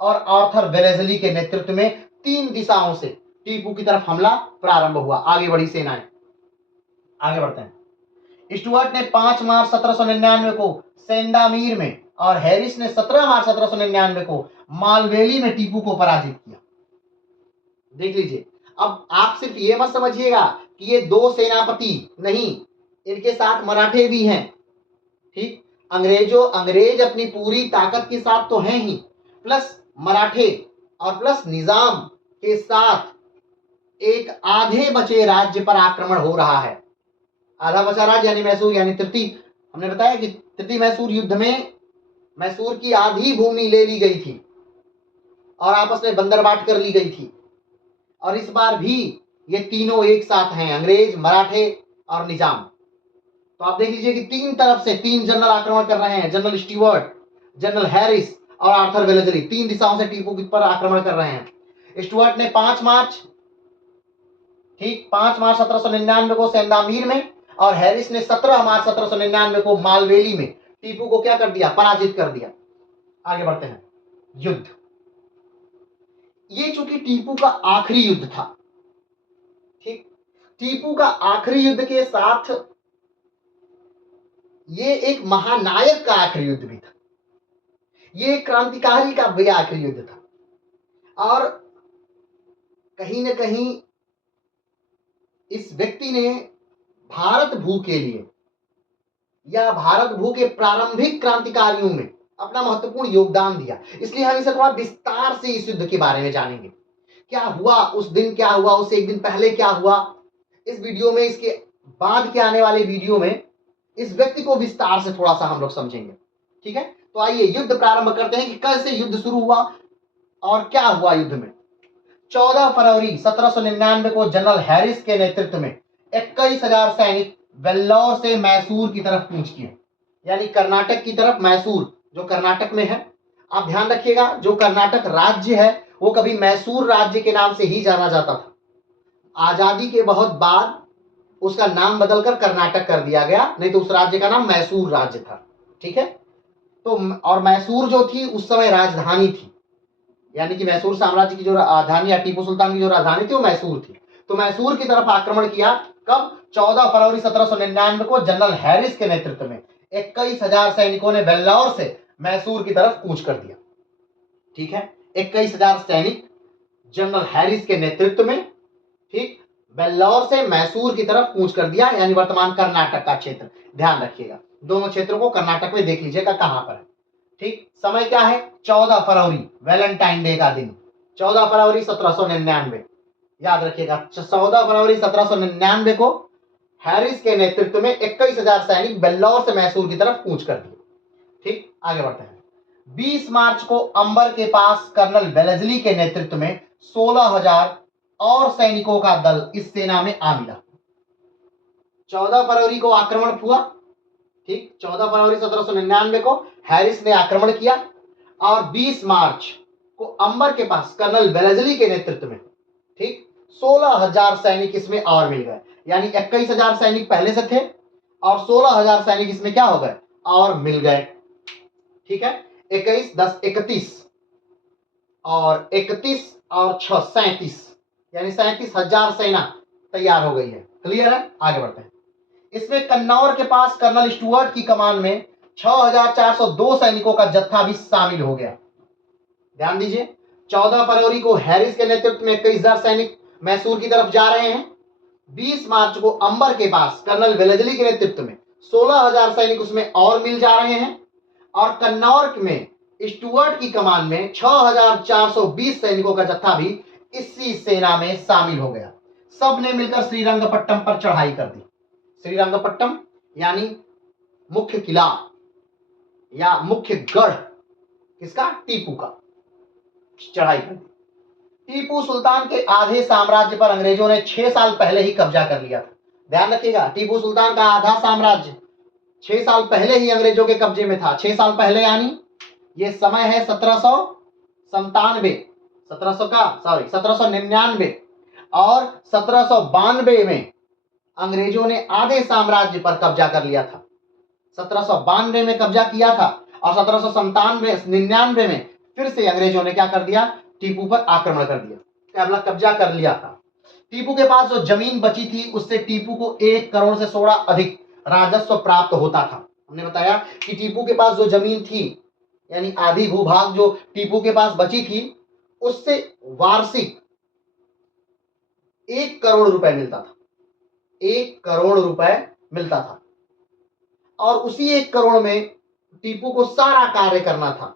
और आर्थर वेलेस्ली के नेतृत्व में 3 दिशाओं से टीपू की तरफ हमला प्रारंभ हुआ। आगे बढ़ी सेनाएं, आगे बढ़ते हैं। स्टुअर्ट ने 5 मार्च 1799 को सेंडामीर में और हैरिस ने 17 मार्च 1799 को मालवेली में टीपू को पराजित किया। देख लीजिए, अब आप सिर्फ ये मत समझिएगा कि ये 2 सेनापति नहीं, इनके साथ मराठे भी हैं। ठीक, अंग्रेज अपनी पूरी ताकत के साथ तो हैं ही, प्लस मराठे और प्लस निजाम के साथ एक आधे बचे राज्य पर आक्रमण हो रहा है। आधा बचा राज्य यानी मैसूर, यानी तृतीय, हमने बताया कि तृतीय मैसूर युद्ध में मैसूर की आधी भूमि ले ली गई थी और आपस में बंदरबाट कर ली गई थी। और इस बार भी ये तीनों एक साथ हैं, अंग्रेज, मराठे और निजाम। तो आप देख लीजिए कि 3 तरफ से 3 जनरल आक्रमण कर रहे हैं, जनरल स्टुअर्ट, जनरल हैरिस और आर्थर वेलेस्ली 3 दिशाओं से टीपू पर आक्रमण कर रहे हैं। स्टुअर्ट ने 5 मार्च 1799 को सेंडामीर में और हैरिस ने 17 मार्च 1799 को मालवेली में टीपू को क्या कर दिया? पराजित कर दिया। आगे बढ़ते हैं। युद्ध, ये चूंकि टीपू का आखिरी युद्ध था, ठीक, टीपू का आखिरी युद्ध के साथ ये एक महानायक का आखिरी युद्ध भी था, ये एक क्रांतिकारी का भी आखिरी युद्ध था। और कहीं ना कहीं इस व्यक्ति ने भारत भू के लिए या भारत भू के प्रारंभिक क्रांतिकारियों में अपना महत्वपूर्ण योगदान दिया। इसलिए हम इसे थोड़ा विस्तार से इस युद्ध के बारे में जानेंगे। क्या हुआ उस दिन, क्या हुआ उससे एक दिन पहले, क्या हुआ इस वीडियो में, इसके बाद के आने वाले वीडियो में इस व्यक्ति को विस्तार से थोड़ा सा हम लोग समझेंगे। ठीक है, तो आइए युद्ध प्रारंभ करते हैं कि कैसे युद्ध शुरू हुआ और क्या हुआ युद्ध में। 14 फरवरी 1799 को जनरल हैरिस के नेतृत्व में 21,000 सैनिक वेल्लोर से मैसूर की तरफ कूच किए, यानी कर्नाटक की तरफ। मैसूर जो कर्नाटक में है, आप ध्यान रखिएगा, जो कर्नाटक राज्य है वो कभी मैसूर राज्य के नाम से ही जाना जाता था। आजादी के बहुत बाद उसका नाम बदलकर कर्नाटक कर दिया गया, नहीं तो उस राज्य का नाम मैसूर राज्य था। ठीक है, तो और मैसूर जो थी उस समय राजधानी थी, यानी कि मैसूर साम्राज्य की जो राजधानी या टीपू सुल्तान की जो राजधानी थी वो मैसूर थी। तो मैसूर की तरफ आक्रमण किया कब? 14 फरवरी 1799 को जनरल हैरिस के नेतृत्व में 21,000 सैनिकों ने वेल्लोर से मैसूर की तरफ कूच कर दिया। ठीक है, 21,000 सैनिक जनरल हैरिस के नेतृत्व में, ठीक, वेल्लोर से मैसूर की तरफ कूच कर दिया, यानी वर्तमान कर्नाटक का क्षेत्र। ध्यान रखिएगा, दोनों क्षेत्रों को कर्नाटक में देख लीजिएगा कहां पर है। ठीक, समय क्या है? 14 फरवरी, वैलेंटाइन डे का दिन, 14 फरवरी 1799। याद रखिएगा, 14 फरवरी 1799 को हैरिस के नेतृत्व में 21,000 सैनिक वेल्लोर से मैसूर की तरफ कूच कर दिए। ठीक, आगे बढ़ते हैं। 20 मार्च को अंबर के पास कर्नल वेलेस्ली के नेतृत्व में 16,000 और सैनिकों का दल इस सेना में आ मिला। 14 फरवरी को आक्रमण हुआ, ठीक, 14 फरवरी 1799 को हैरिस ने आक्रमण किया और 20 मार्च को अंबर के पास कर्नल वेलेस्ली के नेतृत्व में, ठीक, 16,000 सैनिक इसमें और मिल गए, यानी 21,000 सैनिक पहले से थे और 16,000 सैनिक इसमें क्या हो गए? और मिल गए। ठीक है, 21 10 31 और 31 और 6 37, यानी 37,000 सेना तैयार हो गई है। क्लियर है? आगे बढ़ते हैं। इसमें कन्नौर के पास कर्नल स्टुअर्ट की कमान में 6,402 सैनिकों का जत्था भी शामिल हो गया। ध्यान दीजिए, 14 फरवरी को हैरिस के नेतृत्व में 21,000 सैनिक मैसूर की तरफ जा रहे हैं। 20 मार्च को अंबर के पास कर्नल वेलेस्ली के नेतृत्व में 16,000 सैनिक उसमें और मिल जा रहे हैं और कन्नौर में स्टुअर्ट की कमान में 6,420 सैनिकों का जत्था भी इसी सेना में शामिल हो गया। सब ने मिलकर श्रीरंगपट्टम पर चढ़ाई कर दी। श्रीरंगपट्टम यानी मुख्य किला या मुख्य गढ़ किसका? टीपू का। चढ़ाई कर दी। टीपू सुल्तान के आधे साम्राज्य पर अंग्रेजों ने 6 साल पहले ही कब्जा कर लिया था। ध्यान रखिएगा, टीपू सुल्तान का आधा साम्राज्य 6 साल पहले ही अंग्रेजों के कब्जे में था। 6 साल पहले यानी ये समय है 1797, 1799 और 1792 में अंग्रेजों ने आधे साम्राज्य पर कब्जा कर लिया था। 1792 में कब्जा किया था और 1797-99 में फिर से अंग्रेजों ने क्या कर दिया, टीपू पर आक्रमण कर दिया, अपना कब्जा कर लिया था। टीपू के पास जो जमीन बची थी उससे टीपू को 1 करोड़ से थोड़ा अधिक राजस्व प्राप्त होता था। हमने बताया कि टीपू के पास जो जमीन थी यानी आधी भूभाग जो टीपू के पास बची थी उससे वार्षिक 1 करोड़ रुपए मिलता था। 1 करोड़ रुपए मिलता था और उसी 1 करोड़ में टीपू को सारा कार्य करना था,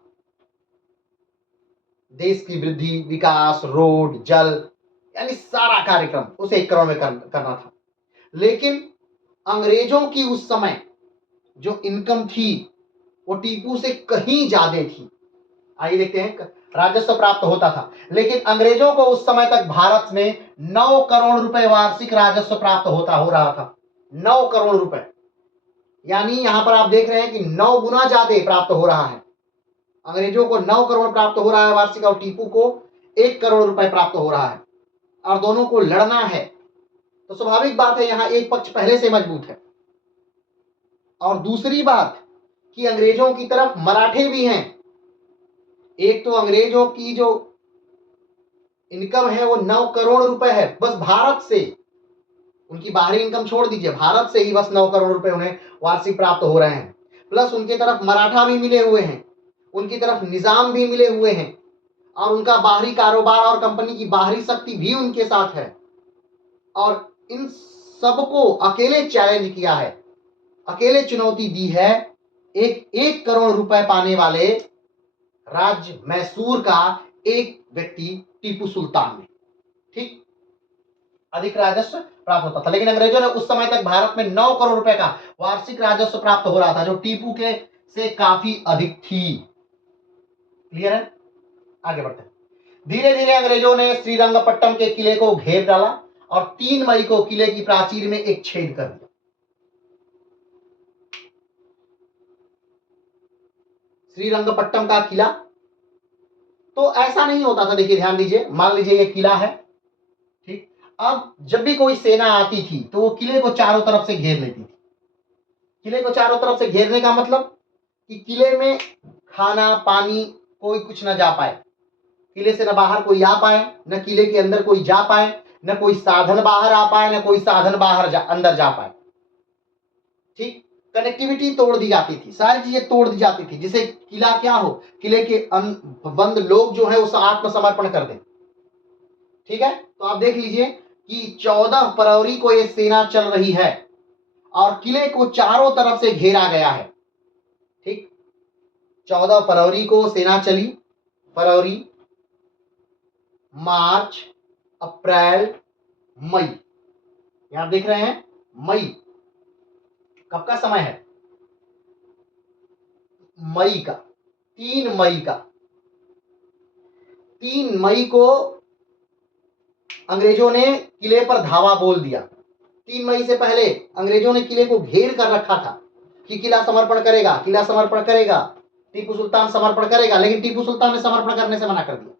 देश की वृद्धि, विकास, रोड, जल यानी सारा कार्यक्रम उस 1 करोड़ में करना था। लेकिन अंग्रेजों की उस समय जो इनकम थी वो टीपू से कहीं ज्यादा थी। आइए देखते हैं, राजस्व प्राप्त होता था लेकिन अंग्रेजों को उस समय तक भारत में 9 करोड़ रुपए वार्षिक राजस्व प्राप्त हो रहा था। 9 करोड़ रुपए यानी यहां पर आप देख रहे हैं कि 9 गुना ज्यादा प्राप्त हो रहा है। अंग्रेजों को 9 करोड़ प्राप्त हो रहा है वार्षिक और टीपू को 1 करोड़ रुपए प्राप्त हो रहा है और दोनों को लड़ना है। तो स्वाभाविक बात है यहां एक पक्ष पहले से मजबूत है। और दूसरी बात कि अंग्रेजों की तरफ मराठे भी हैं। एक तो अंग्रेजों की जो इनकम है वो 9 करोड़ रुपए है बस भारत से, उनकी बाहरी इनकम छोड़ दीजिए, भारत से ही बस 9 करोड़ रुपए उन्हें वार्षिक प्राप्त हो रहे हैं। प्लस उनकी तरफ मराठा भी मिले हुए हैं, उनकी तरफ निजाम भी मिले हुए हैं और उनका बाहरी कारोबार और कंपनी की बाहरी शक्ति भी उनके साथ है। और इन सबको अकेले चैलेंज किया है, अकेले चुनौती दी है 1 करोड़ रुपए पाने वाले राज्य मैसूर का एक व्यक्ति टीपू सुल्तान ने। ठीक, अधिक राजस्व प्राप्त होता था लेकिन अंग्रेजों ने उस समय तक भारत में 9 करोड़ रुपए का वार्षिक राजस्व प्राप्त हो रहा था जो टीपू के से काफी अधिक थी। क्लियर है? आगे बढ़ते हैं। धीरे धीरे अंग्रेजों ने श्रीरंगपट्टम के किले को घेर डाला और 3 मई को किले की प्राचीर में एक छेद कर दिया। श्रीरंगपट्टम का किला, तो ऐसा नहीं होता था, देखिए ध्यान दीजिए, मान लीजिए ये किला है, ठीक, अब जब भी कोई सेना आती थी तो वो किले को चारों तरफ से घेर लेती थी। किले को चारों तरफ से घेरने का मतलब कि किले में खाना पानी कोई कुछ ना जा पाए, किले से न बाहर कोई आ पाए, न किले के अंदर कोई जा पाए, न कोई साधन बाहर आ पाए, न कोई साधन बाहर अंदर जा पाए। ठीक, कनेक्टिविटी तोड़ दी जाती थी, सारी चीजें तोड़ दी जाती थी जिसे किला क्या हो, किले के बंद लोग जो है उस आत्मसमर्पण कर दें। ठीक है, तो आप देख लीजिए कि 14 फरवरी को यह सेना चल रही है और किले को चारों तरफ से घेरा गया है। ठीक, 14 फरवरी को सेना चली, फरवरी, मार्च, अप्रैल, मई, यहां देख रहे हैं मई, कब का समय है, मई का, 3 मई का। 3 मई को अंग्रेजों ने किले पर धावा बोल दिया। 3 मई से पहले अंग्रेजों ने किले को घेर कर रखा था कि किला समर्पण करेगा, किला समर्पण करेगा, टीपू सुल्तान समर्पण करेगा, लेकिन टीपू सुल्तान ने समर्पण करने से मना कर दिया।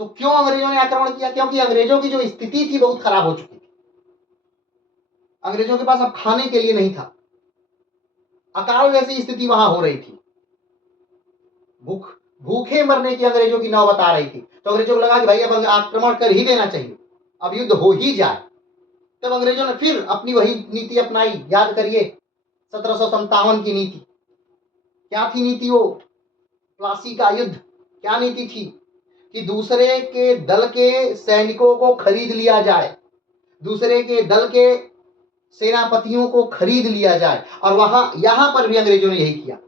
तो क्यों अंग्रेजों ने आक्रमण किया? क्योंकि अंग्रेजों की जो स्थिति थी बहुत खराब हो चुकी थी। अंग्रेजों के पास अब खाने के लिए नहीं था, अकाल जैसी स्थिति वहां हो रही थी, भूखे मरने की अंग्रेजों की नौबत आ रही थी। तो अंग्रेजों को लगा कि भाई अब आक्रमण कर ही देना चाहिए, अब युद्ध हो ही जाए। तब अंग्रेजों ने फिर अपनी वही नीति अपनाई, याद करिए 1757 की नीति। क्या थी नीति? वो प्लासी का युद्ध। क्या नीति थी कि दूसरे के दल के सैनिकों को खरीद लिया जाए, दूसरे के दल के सेनापतियों को खरीद लिया जाए। और यहां पर भी अंग्रेजों ने यही किया।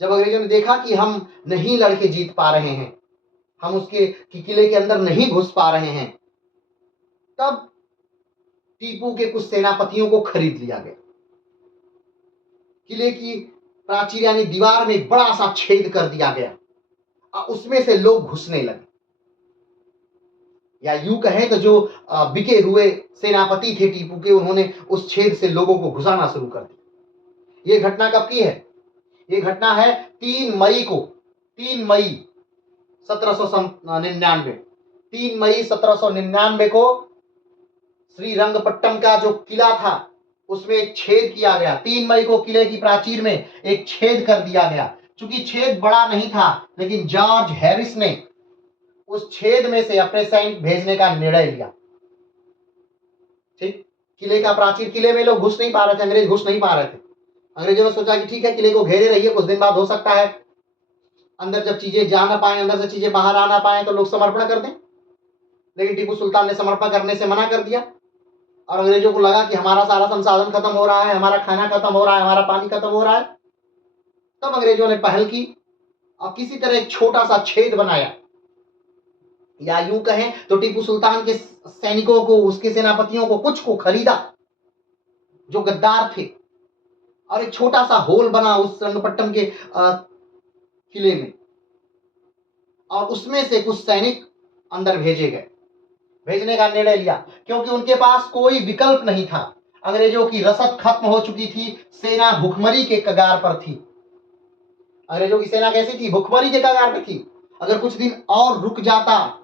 जब अंग्रेजों ने देखा कि हम नहीं लड़के जीत पा रहे हैं, हम उसके किले के अंदर नहीं घुस पा रहे हैं, तब टीपू के कुछ सेनापतियों को खरीद लिया गया। किले की प्राचीर यानी दीवार में एक बड़ा सा छेद कर दिया गया और उसमें से लोग घुसने लगे। या यूं कहें तो जो बिके हुए सेनापति थे टीपू के, उन्होंने उस छेद से लोगों को घुसाना शुरू कर दिया। ये घटना कब की है? ये घटना है 3 मई को, 3 मई 1799, 3 मई 1799 को श्रीरंगपट्टम का जो किला था उसमें एक छेद किया गया। 3 मई को किले की प्राचीर में एक छेद कर दिया गया। चूंकि छेद बड़ा नहीं था, लेकिन जॉर्ज हैरिस ने उस छेद में से अपने सैनिक भेजने का निर्णय लिया। ठीक, किले का प्राचीर, किले में लोग घुस नहीं पा रहे थे, अंग्रेज घुस नहीं पा रहे थे। अंग्रेजों ने सोचा कि ठीक है, किले को घेरे रहिए, कुछ दिन बाद हो सकता है अंदर जब चीजें जा ना पाए, अंदर से चीजें बाहर आ ना पाए तो लोग समर्पण कर दें। लेकिन टीपू सुल्तान ने समर्पण करने से मना कर दिया और अंग्रेजों को लगा कि हमारा सारा संसाधन खत्म हो रहा है, हमारा खाना खत्म हो रहा है, हमारा पानी खत्म हो रहा है। तब अंग्रेजों ने पहल की और किसी तरह एक छोटा सा छेद बनाया, या यूं कहें तो टीपू सुल्तान के सैनिकों को, उसके सेनापतियों को, कुछ को खरीदा जो गद्दार थे, और एक छोटा सा होल बना उस रंगपट्टम के किले में, और उसमें से कुछ सैनिक अंदर भेजे गए। भेजने का निर्णय लिया क्योंकि उनके पास कोई विकल्प नहीं था। अंग्रेजों की रसद खत्म हो चुकी थी, सेना भुखमरी के कगार पर थी। अंग्रेजों की सेना कैसी थी? भुखमरी के कगार पर थी। अगर कुछ दिन और रुक जाता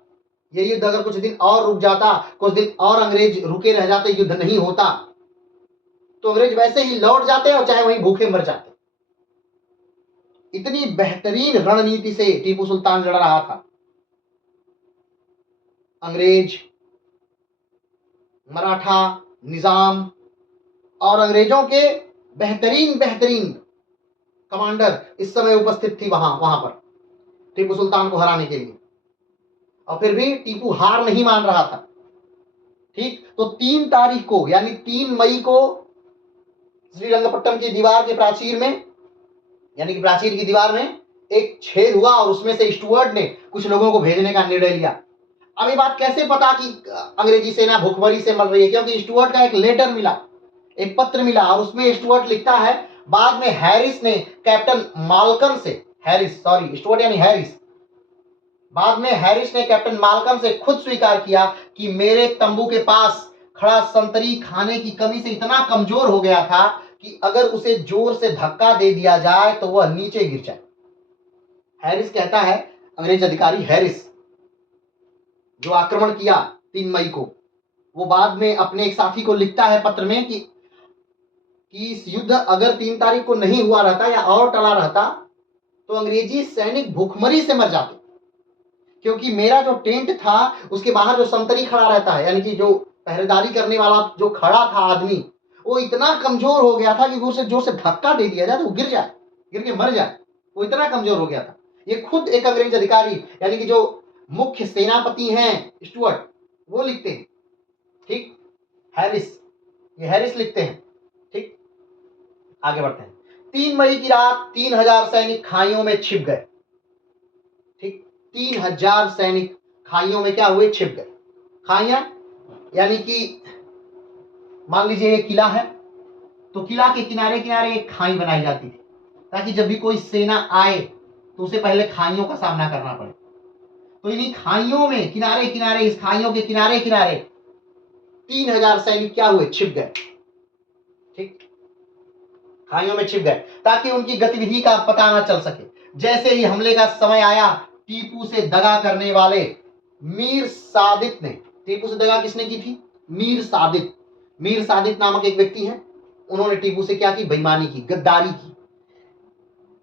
ये युद्ध, अगर कुछ दिन और रुक जाता, कुछ दिन और अंग्रेज रुके रह जाते, युद्ध नहीं होता, तो अंग्रेज वैसे ही लौट जाते और चाहे वहीं भूखे मर जाते। इतनी बेहतरीन रणनीति से टीपू सुल्तान लड़ रहा था। अंग्रेज, मराठा, निजाम और अंग्रेजों के बेहतरीन बेहतरीन कमांडर इस समय उपस्थित थी वहां पर टीपू सुल्तान को हराने के लिए, और फिर भी टीपू हार नहीं मान रहा था। ठीक, तो 3 तारीख को यानी 3 मई को श्रीरंगपट्टम की दीवार के प्राचीर में, यानी कि प्राचीर की दीवार में एक छेद हुआ और उसमें से स्टुअर्ट ने कुछ लोगों को भेजने का निर्णय लिया। अब ये बात कैसे पता कि अंग्रेजी सेना भुखमरी से मर रही है? क्योंकि स्टुअर्ट का एक लेटर मिला, एक पत्र मिला, और उसमें स्टुअर्ट लिखता है, बाद में हैरिस ने कैप्टन माल्कम से, स्टुअर्ट यानी हैरिस, बाद में हैरिस ने कैप्टन माल्कम से खुद स्वीकार किया कि मेरे तंबू के पास खड़ा संतरी खाने की कमी से इतना कमजोर हो गया था कि अगर उसे जोर से धक्का दे दिया जाए तो वह नीचे गिर जाए। हैरिस कहता है, अंग्रेज अधिकारी हैरिस, जो आक्रमण किया 3 मई को, वो बाद में अपने एक साथी को लिखता है पत्र में कि इस युद्ध अगर 3 तारीख को नहीं हुआ रहता या और टला रहता तो अंग्रेजी सैनिक भूखमरी से मर जाते, क्योंकि मेरा जो टेंट था उसके बाहर जो संतरी खड़ा रहता है, यानी कि जो पहरेदारी करने वाला जो खड़ा था आदमी, वो इतना कमजोर हो गया था कि उसे जोर से धक्का दे दिया जाए तो गिर जाए, गिर के मर जाए, वो इतना कमजोर हो गया था। ये खुद एक अंग्रेज अधिकारी, यानी कि जो मुख्य सेनापति हैं स्टुअर्ट, वो लिखते हैं। ठीक, हैरिस, ये हैरिस लिखते हैं। ठीक, आगे बढ़ते हैं। 3 मई की रात 3000 सैनिक खाइयों में छिप गए। ठीक, 3000 सैनिक खाइयों में क्या हुए? छिप गए। खाइयां यानी कि मान लीजिए ये किला है, तो किला के किनारे किनारे एक खाई बनाई जाती थी, ताकि जब भी कोई सेना आए तो उसे पहले खाइयों का सामना करना पड़े। तो इन्हीं खाइयों में किनारे किनारे, इस खाइयों के किनारे किनारे 3000 सैनिक क्या हुए? छिप गए। ठीक, खाइयों में छिप गए ताकि उनकी गतिविधि का पता ना चल सके। जैसे ही हमले का समय आया, टीपू से दगा करने वाले मीर सादित ने, टीपू से दगा किसने की थी? मीर सादित, मीर सादित नामक एक व्यक्ति है, उन्होंने टीपू से क्या की? बेईमानी की, गद्दारी की।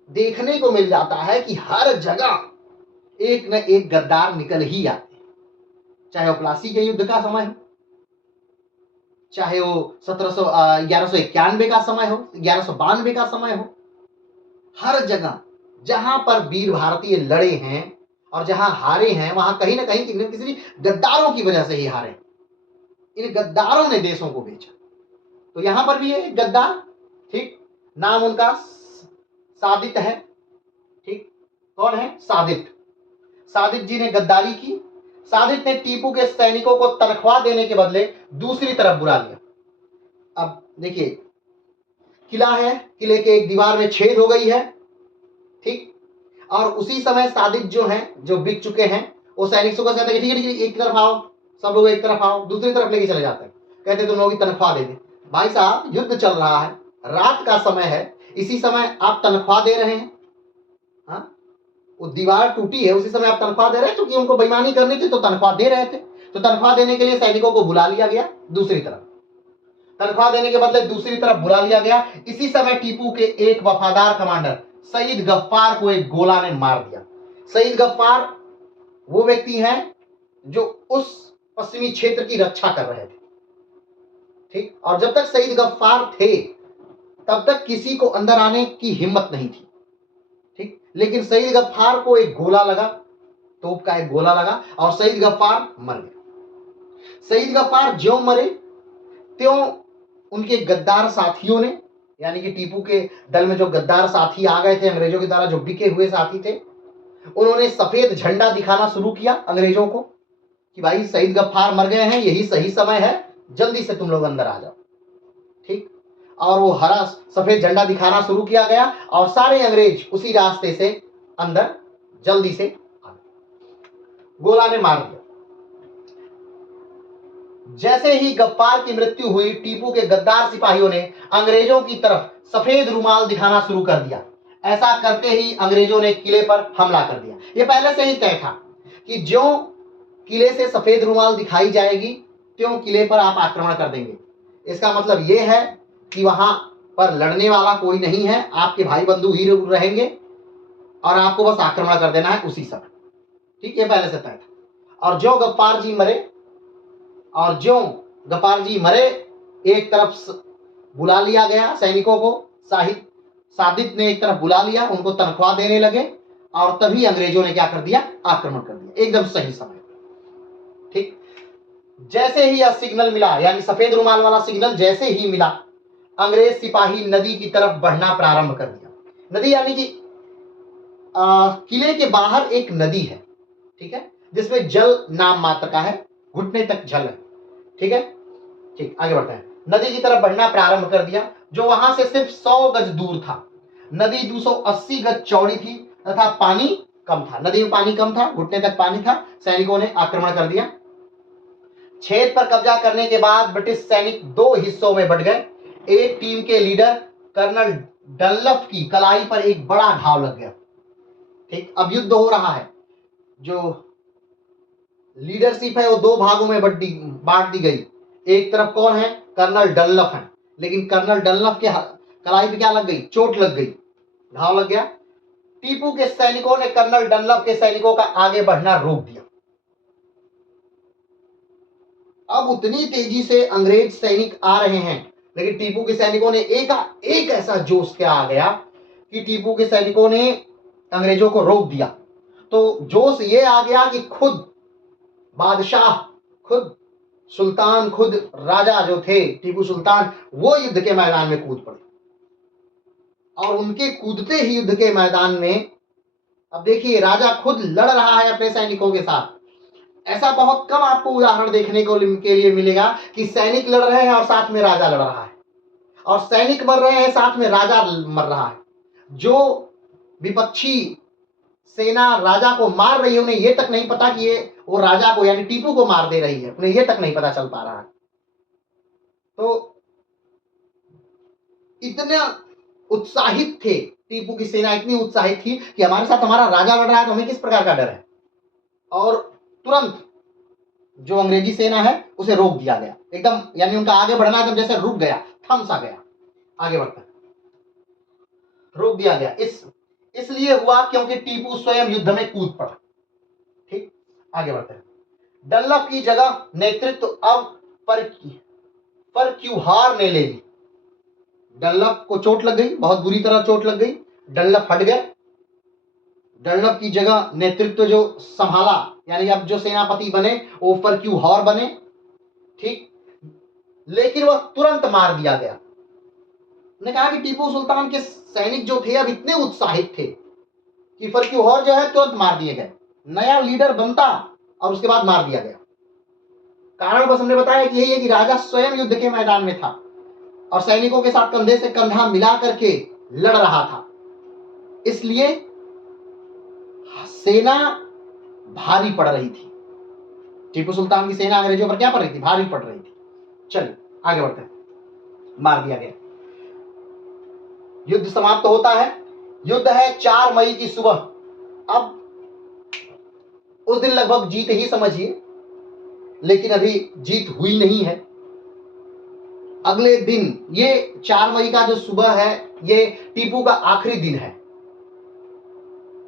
देखने को मिल जाता है कि हर जगह एक न एक गद्दार निकल ही आते, चाहे वो प्लासी के युद्ध का समय हो, चाहे वो 1191 का समय हो, 1192 का समय हो, हर जगह जहां पर वीर भारतीय लड़े हैं और जहां हारे हैं, वहां कहीं ना कहीं किसी गद्दारों की वजह से ही हारे। इन गद्दारों ने देशों को बेचा। तो यहां पर भी है एक गद्दार, ठीक, नाम उनका सादित है। ठीक, कौन है? सादित। सादित जी ने गद्दारी की। सादित ने टीपू के सैनिकों को तनख्वाह देने के बदले दूसरी तरफ बुला लिया। अब देखिए, किला है, किले के एक दीवार में छेद हो गई है। ठीक, और उसी समय सादित जो हैं, जो बिक चुके हैं, वो सैनिक को कहते हैं कि ठीक है एक तरफ आओ, सब लोग एक तरफ आओ, दूसरी तरफ लेके चले जाते हैं, कहते तुम लोग की तनख्वाह दे दे। भाई साहब युद्ध चल रहा है, रात का समय है, इसी समय आप तनख्वाह दे रहे हैं? हाँ, वो दीवार टूटी है, उसी समय आप तनख्वाह दे रहे हैं, क्योंकि उनको बेईमानी करनी थी तो तनख्वाह दे रहे थे। तो तनख्वाह देने के लिए सैनिकों को बुला लिया गया दूसरी तरफ, तनख्वाह देने के बदले दूसरी तरफ बुला लिया गया। इसी समय टीपू के एक वफादार कमांडर सईद गफ्फार को एक गोला ने मार दिया। सईद गफ्फार वो व्यक्ति हैं जो उस पश्चिमी क्षेत्र की रक्षा कर रहे थे, ठीक। और जब तक सईद गफ्फार थे तब तक किसी को अंदर आने की हिम्मत नहीं थी, ठीक। लेकिन सईद गफ्फार को एक गोला लगा, तोप का एक गोला लगा और सईद गफ्फार मर गया। सईद गफ्फार ज्यों मरे त्यों उनके गद्दार साथियों ने, यानी कि टीपू के दल में जो गद्दार साथी आ गए थे, अंग्रेजों के द्वारा जो बिके हुए साथी थे, उन्होंने सफेद झंडा दिखाना शुरू किया अंग्रेजों को कि भाई सईद गफ्फार मर गए हैं, यही सही समय है, जल्दी से तुम लोग अंदर आ जाओ, ठीक। और वो हरा सफेद झंडा दिखाना शुरू किया गया और सारे अंग्रेज उसी रास्ते से अंदर जल्दी से आ गए। गोला ने मार दिया। जैसे ही गफ्फार की मृत्यु हुई, टीपू के गद्दार सिपाहियों ने अंग्रेजों की तरफ सफेद रुमाल दिखाना शुरू कर दिया। ऐसा करते ही अंग्रेजों ने किले पर हमला कर दिया। यह पहले से ही तय था कि ज्यों किले से सफेद रुमाल दिखाई जाएगी त्यों किले पर आप आक्रमण कर देंगे। इसका मतलब यह है कि वहां पर लड़ने वाला कोई नहीं है, आपके भाई बंधु ही रहेंगे और आपको बस आक्रमण कर देना है उसी समय, ठीक। ये पहले से तय था। और जो गफ्फार जी मरे, एक तरफ बुला लिया गया सैनिकों को, सादित ने एक तरफ बुला लिया, उनको तनख्वाह देने लगे और तभी अंग्रेजों ने क्या कर दिया, आक्रमण कर दिया एकदम सही समय, ठीक। जैसे ही यह सिग्नल मिला, यानी सफेद रुमाल वाला सिग्नल जैसे ही मिला, अंग्रेज सिपाही नदी की तरफ बढ़ना प्रारंभ कर दिया। नदी यानी कि किले के बाहर एक नदी है, ठीक है, जिसमें जल नाम मात्र का है, घुटने तक जल है, ठीक है, ठीक। आगे बढ़ते हैं। नदी की तरफ बढ़ना प्रारंभ कर दिया, जो वहां से सिर्फ 100 गज दूर था। नदी 280 गज चौड़ी थी तथा पानी कम था। नदी में पानी कम था, घुटने तक पानी था। सैनिकों ने आक्रमण कर दिया। छेद पर कब्जा करने के बाद ब्रिटिश सैनिक दो हिस्सों में बंट गए। एक टीम के लीडर कर्नल डनलप की कलाई पर एक बड़ा घाव लग गया, ठीक। अब युद्ध हो रहा है, जो लीडरशिप है वो दो भागों में बांट दी गई। एक तरफ कौन है, कर्नल डनलप है, लेकिन कर्नल डनलप के कलाई पे क्या लग गई, चोट लग गई, घाव लग गया। टीपू के सैनिकों ने कर्नल डनलप के सैनिकों का आगे बढ़ना रोक दिया। अब उतनी तेजी से अंग्रेज सैनिक आ रहे हैं, लेकिन टीपू के सैनिकों ने एक ऐसा जोश क्या आ गया कि टीपू के सैनिकों ने अंग्रेजों को रोक दिया। तो जोश ये आ गया कि खुद बादशाह, खुद सुल्तान, खुद राजा जो थे टीपू सुल्तान, वो युद्ध के मैदान में कूद पड़े। और उनके कूदते ही युद्ध के मैदान में, अब देखिए, राजा खुद लड़ रहा है अपने सैनिकों के साथ। ऐसा बहुत कम आपको उदाहरण देखने को के लिए मिलेगा कि सैनिक लड़ रहे हैं और साथ में राजा लड़ रहा है, और सैनिक मर रहे हैं साथ में राजा मर रहा है। जो विपक्षी सेना राजा को मार रही है, उन्हें यह तक नहीं पता कि ये वो राजा को यानी टीपू को मार दे रही है, उन्हें यह तक नहीं पता चल पा रहा है। तो इतना उत्साहित थे टीपू की सेना, इतनी उत्साहित थी कि हमारे साथ हमारा राजा लड़ रहा है तो हमें किस प्रकार का डर है। और तुरंत जो अंग्रेजी सेना है उसे रोक दिया गया एकदम, यानी उनका आगे बढ़ना एकदम जैसे रुक गया, थम सा गया, आगे बढ़ता रोक दिया गया। इसलिए हुआ क्योंकि टीपू स्वयं युद्ध में कूद पड़ा, ठीक। आगे बढ़ते हैं। डनलप की जगह नेतृत्व अब परक्यूहार ने ले ली। डनलप को चोट लग गई, बहुत बुरी तरह चोट लग गई, डनलप हट गए। डनलप की जगह नेतृत्व जो संभाला, यानी अब जो सेनापति बने वो परक्यूहार बने, ठीक। लेकिन वह तुरंत मार दिया गया। ने कहा कि टीपू सुल्तान के सैनिक जो थे अब इतने उत्साहित थे कि परक्यूहार जो है तुरंत मार दिए गए। नया लीडर बनता और उसके बाद मार दिया गया। कारण बस हमने बताया कि यही है कि राजा स्वयं युद्ध के मैदान में था और सैनिकों के साथ कंधे से कंधा मिला करके लड़ रहा था, इसलिए सेना भारी पड़ रही थी, टीपू सुल्तान की सेना अंग्रेजों पर क्या पड़ रही थी, भारी पड़ रही थी। चलिए आगे बढ़ते हैं। मार दिया गया, युद्ध समाप्त होता है। युद्ध है 4 मई की सुबह। अब उस दिन लगभग जीत ही समझिए, लेकिन अभी जीत हुई नहीं है। अगले दिन, ये 4 मई का जो सुबह है, ये टीपू का आखिरी दिन है।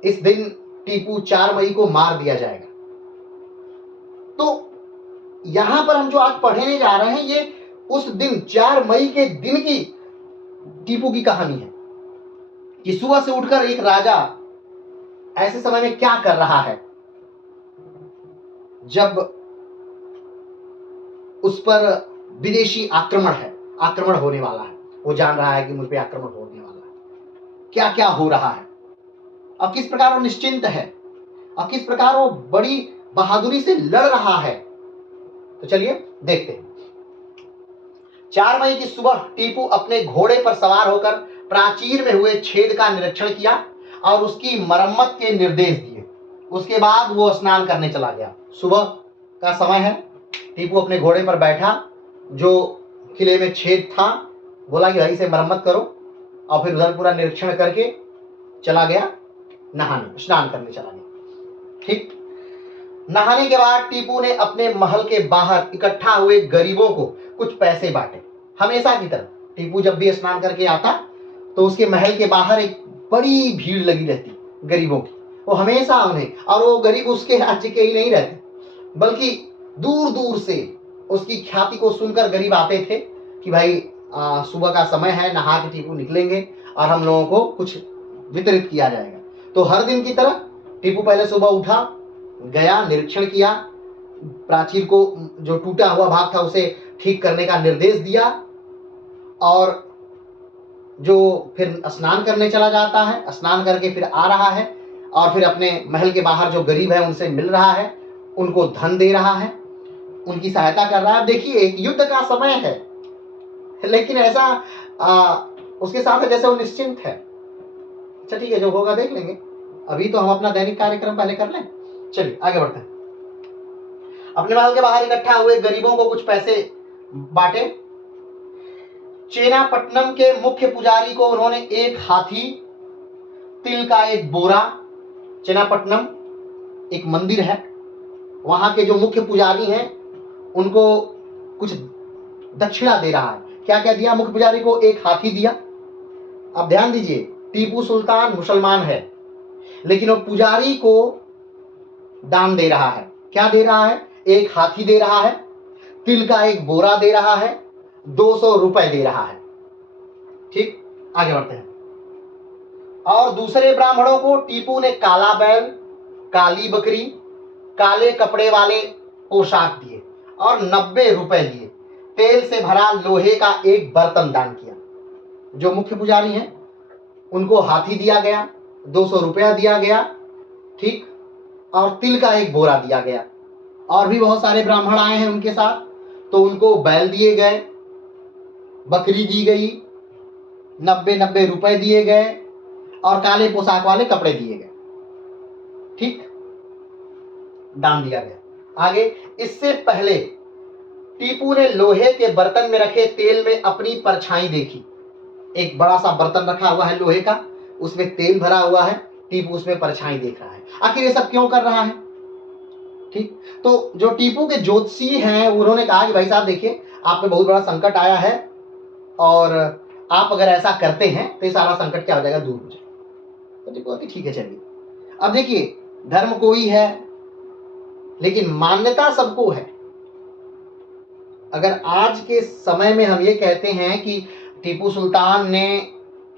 इस दिन टीपू 4 मई को मार दिया जाएगा। तो यहां पर हम जो आज पढ़ने जा रहे हैं, ये उस दिन 4 मई के दिन की टीपू की कहानी है कि सुबह से उठकर एक राजा ऐसे समय में क्या कर रहा है जब उस पर विदेशी आक्रमण होने वाला है। वो जान रहा है कि मुझ पे आक्रमण होने वाला है, क्या क्या हो रहा है, अब किस प्रकार वो निश्चिंत है, अब किस प्रकार वो बड़ी बहादुरी से लड़ रहा है। तो चलिए देखते हैं। 4 मई की सुबह टीपू अपने घोड़े पर सवार होकर प्राचीर में हुए छेद का निरीक्षण किया और उसकी मरम्मत के निर्देश दिए। उसके बाद वो स्नान करने चला गया। सुबह का समय है, टीपू अपने घोड़े पर बैठा, जो किले में छेद था, बोला कि भाई इसे मरम्मत करो, और फिर उधर पूरा निरीक्षण करके चला गया नहाने, स्नान करने चला गया। ठीक, नहाने के बाद टीपू ने अपने महल के बाहर इकट्ठा हुए गरीबों को कुछ पैसे बांटे। हमेशा की तरह टीपू जब भी स्नान करके आता तो उसके महल के बाहर एक बड़ी भीड़ लगी रहती गरीबों की। वो हमेशा उन्हें, और वो गरीब उसके राज्य के ही नहीं रहते, बल्कि दूर दूर से उसकी ख्याति को सुनकर गरीब आते थे कि भाई सुबह का समय है, नहा के टीपू निकलेंगे और हम लोगों को कुछ वितरित किया जाएगा। तो हर दिन की तरह टीपू पहले सुबह उठा, गया, निरीक्षण किया, प्राचीर को जो टूटा हुआ भाग था उसे ठीक करने का निर्देश दिया, और जो फिर स्नान करने चला जाता है, स्नान करके फिर आ रहा है और फिर अपने महल के बाहर जो गरीब है उनसे मिल रहा है, उनको धन दे रहा है, उनकी सहायता कर रहा है। देखिए एक युद्ध का समय है, लेकिन ऐसा उसके साथ है जैसे वो निश्चिंत है। अच्छा ठीक है, जो होगा देख लेंगे, अभी तो हम अपना दैनिक कार्यक्रम पहले कर लें। चलिए आगे बढ़ते हैं। अपने महल के बाहर इकट्ठा हुए गरीबों को कुछ पैसे बांटे। चेनापट्टनम के मुख्य पुजारी को उन्होंने एक हाथी, तिल का एक बोरा, चेनापट्टनम एक मंदिर है, वहां के जो मुख्य पुजारी हैं उनको कुछ दक्षिणा दे रहा है। क्या क्या दिया मुख्य पुजारी को? एक हाथी दिया। अब ध्यान दीजिए, टीपू सुल्तान मुसलमान है, लेकिन वो पुजारी को दान दे रहा है। क्या दे रहा है? एक हाथी दे रहा है, तिल का एक बोरा दे रहा है, 200 रुपए दे रहा है। ठीक, आगे बढ़ते हैं। और दूसरे ब्राह्मणों को टीपू ने काला बैल, काली बकरी, काले कपड़े वाले पोशाक दिए और 90 रुपए दिए। तेल से भरा लोहे का एक बर्तन दान किया। जो मुख्य पुजारी हैं उनको हाथी दिया गया, 200 रुपया दिया गया, ठीक, और तिल का एक बोरा दिया गया। और भी बहुत सारे ब्राह्मण आए हैं उनके साथ, तो उनको बैल दिए गए, बकरी दी गई, 90 रुपए दिए गए और काले पोशाक वाले कपड़े दिए गए। ठीक, दान दिया गया। आगे, इससे पहले टीपू ने लोहे के बर्तन में रखे तेल में अपनी परछाई देखी। एक बड़ा सा बर्तन रखा हुआ है लोहे का, उसमें तेल भरा हुआ है, टीपू उसमें परछाई देख रहा है। आखिर ये सब क्यों कर रहा है? ठीक, तो जो टीपू के ज्योतिषी हैं उन्होंने कहा कि भाई साहब देखिए, आप पे बहुत बड़ा संकट आया है और आप अगर ऐसा करते हैं तो ये सारा संकट क्या हो जाएगा, दूर हो जाएगा। तो टीपू कहती ठीक है चलिए। अब देखिए, धर्म कोई है लेकिन मान्यता सबको है। अगर आज के समय में हम ये कहते हैं कि टीपू सुल्तान ने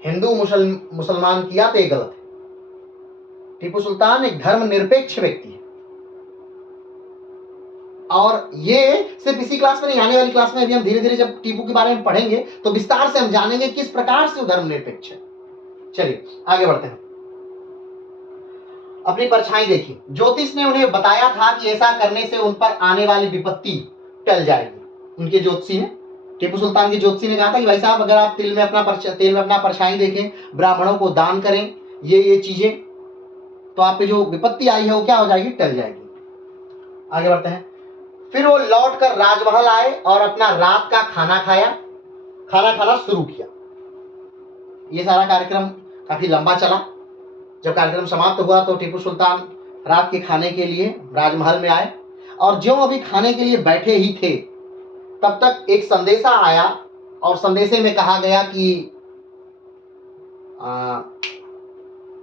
हिंदू मुसलमान किया तो ये गलत है। टीपू सुल्तान एक धर्मनिरपेक्ष व्यक्ति है, और ये सिर्फ इसी क्लास में नहीं, आने वाली क्लास में भी हम धीरे धीरे जब टीपू के बारे में पढ़ेंगे तो विस्तार से हम जानेंगे किस प्रकार से वो धर्मनिरपेक्ष है। चलिए आगे बढ़ते हैं। अपनी परछाई देखी। ज्योतिष ने उन्हें बताया था कि ऐसा करने से उन पर आने वाली विपत्ति टल जाएगी। उनके ज्योतिषी ने, टीपू सुल्तान के ज्योतिषी ने कहा था कि भाई साहब अगर आप तेल में अपना परछाई देखें, ब्राह्मणों को दान करें, ये चीजें, तो आप पे जो विपत्ति आई है वो क्या हो जाएगी, टल जाएगी। आगे बढ़ते हैं। फिर वो लौटकर राजमहल आए और अपना रात का खाना खाया, खाना खाना शुरू किया। ये सारा कार्यक्रम काफी लंबा चला। जब कार्यक्रम समाप्त हुआ तो टीपू सुल्तान रात के खाने के लिए राजमहल में आए और ज्यों अभी खाने के लिए बैठे ही थे तब तक एक संदेशा आया और संदेशे में कहा गया कि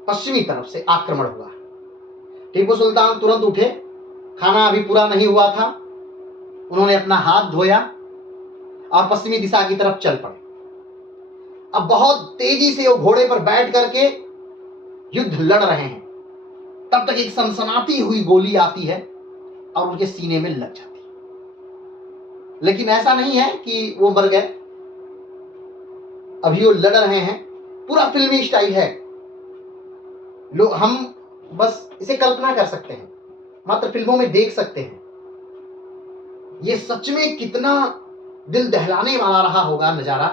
पश्चिमी तरफ से आक्रमण हुआ। टीपू सुल्तान तुरंत उठे, खाना अभी पूरा नहीं हुआ था। उन्होंने अपना हाथ धोया और पश्चिमी दिशा की तरफ चल पड़े। अब बहुत तेजी से वो घोड़े पर बैठ करके युद्ध लड़ रहे हैं। तब तक एक सनसनाती हुई गोली आती है और उनके सीने में लग जाती है। लेकिन ऐसा नहीं है कि वो मर गए, अभी वो लड़ रहे हैं। पूरा फिल्मी स्टाइल है। लोग हम बस इसे कल्पना कर सकते हैं, मात्र फिल्मों में देख सकते हैं। ये सच में कितना दिल दहलाने वाला रहा होगा नजारा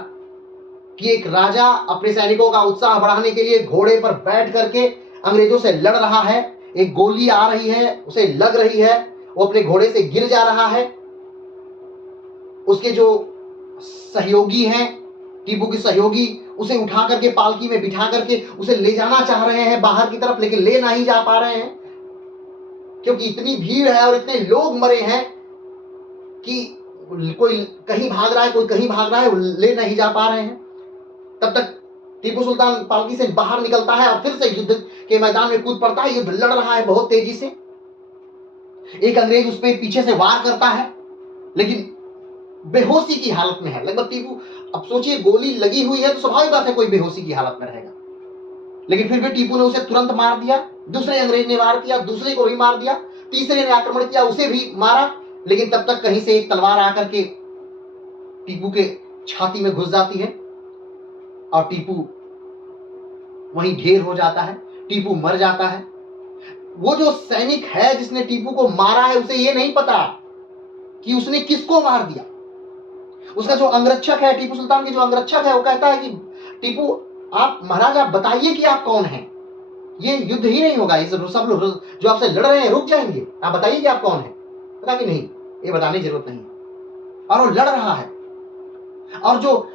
कि एक राजा अपने सैनिकों का उत्साह बढ़ाने के लिए घोड़े पर बैठ करके अंग्रेजों से लड़ रहा है। एक गोली आ रही है, उसे लग रही है, वो अपने घोड़े से गिर जा रहा है। उसके जो सहयोगी हैं, टीपू के सहयोगी, उसे उठा करके पालकी में बिठा करके उसे ले जाना चाह रहे हैं बाहर की तरफ, लेकिन ले नहीं जा पा रहे हैं क्योंकि इतनी भीड़ है और इतने लोग मरे हैं कि कोई कहीं भाग रहा है, कोई कहीं भाग रहा है, ले नहीं जा पा रहे हैं। तब तक टीपू सुल्तान पालकी से बाहर निकलता है और फिर से युद्ध के मैदान में कूद पड़ता है। युद्ध लड़ रहा है बहुत तेजी से। एक अंग्रेज उस पर पीछे से वार करता है लेकिन बेहोशी की हालत में है लगभग टीपू। अब सोचिए, गोली लगी हुई है तो स्वाभाविक बात है कोई बेहोशी की हालत में रहेगा, लेकिन फिर भी टीपू ने उसे तुरंत मार दिया। दूसरे अंग्रेज ने वार किया, दूसरे को भी मार दिया, तीसरे ने आक्रमण किया, उसे भी मारा। लेकिन तब तक कहीं से एक तलवार आकर के टीपू के छाती में घुस जाती है और टीपू वहीं ढेर हो जाता है। टीपू मर जाता है। वो जो सैनिक है जिसने टीपू को मारा है उसे ये नहीं पता कि उसने किसको मार दिया। उसका जो अंगरक्षक है, टीपू सुल्तान के जो अंगरक्षक है, वो कहता है कि टीपू आप महाराज आप बताइए कि आप कौन हैं, ये युद्ध ही नहीं होगा, इस सब लोग जो आपसे लड़ रहे हैं रुक जाएंगे, आप बताइए कि आप कौन हैं। पता कि नहीं, ये बताने की जरूरत नहीं। और वो लड़ रहा है और जो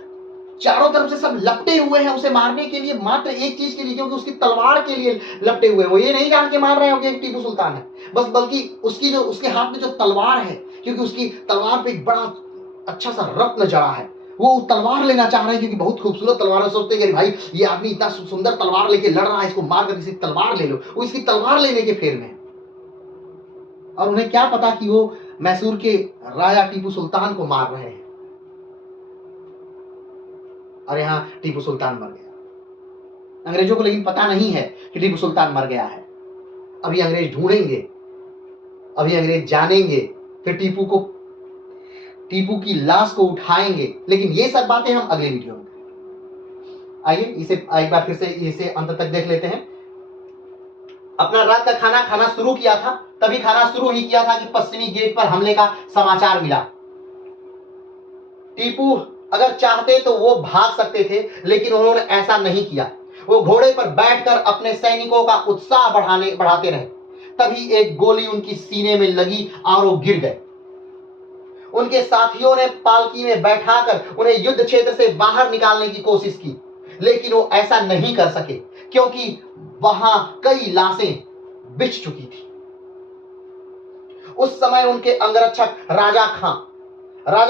चारों तरफ से सब लपटे हुए हैं उसे मारने के लिए, मात्र एक चीज के लिए, क्योंकि उसकी तलवार के लिए लपटे हुए हैं। वो ये नहीं जान के मार रहे हो कि एक टीपू सुल्तान है बस, बल्कि उसकी जो उसके हाथ में जो तलवार है, क्योंकि उसकी तलवार पे एक बड़ा अच्छा सा रत्न जड़ा है, वो तलवार लेना चाह रहे हैं क्योंकि बहुत खूबसूरत तलवार है। सोचते हैं कि भाई ये आदमी इतना सुंदर तलवार लेके लड़ रहा है, इसको मार कर इसकी तलवार ले लो। वो इसकी तलवार लेने के फेर में, और उन्हें क्या पता कि वो मैसूर के राजा टीपू सुल्तान को मार रहे हैं। और यहां टीपू सुल्तान मर गया। अंग्रेजों को लेकिन पता नहीं है कि टीपू सुल्तान मर गया है। अभी अंग्रेज ढूंढेंगे, अभी अंग्रेज जानेंगे, फिर टीपू की लाश को उठाएंगे। लेकिन ये सब बातें हम अगले वीडियो में आइए इसे एक बार फिर से इसे अंत तक देख लेते हैं। अपना रात का खाना खाना शुरू किया था, तभी खाना शुरू ही किया था कि पश्चिमी गेट पर हमले का समाचार मिला। टीपू अगर चाहते तो वो भाग सकते थे, लेकिन उन्होंने ऐसा नहीं किया। वो घोड़े पर बैठकर अपने सैनिकों का उत्साह बढ़ाते रहे। तभी एक गोली उनकी सीने में लगी और वो गिर गए। उनके साथियों ने पालकी में बैठाकर उन्हें युद्ध क्षेत्र से बाहर निकालने की कोशिश की, लेकिन वो ऐसा नहीं कर सके क्योंकि वहां कई लाशें बिछ चुकी थी। उस समय उनके अंगरक्षक राजा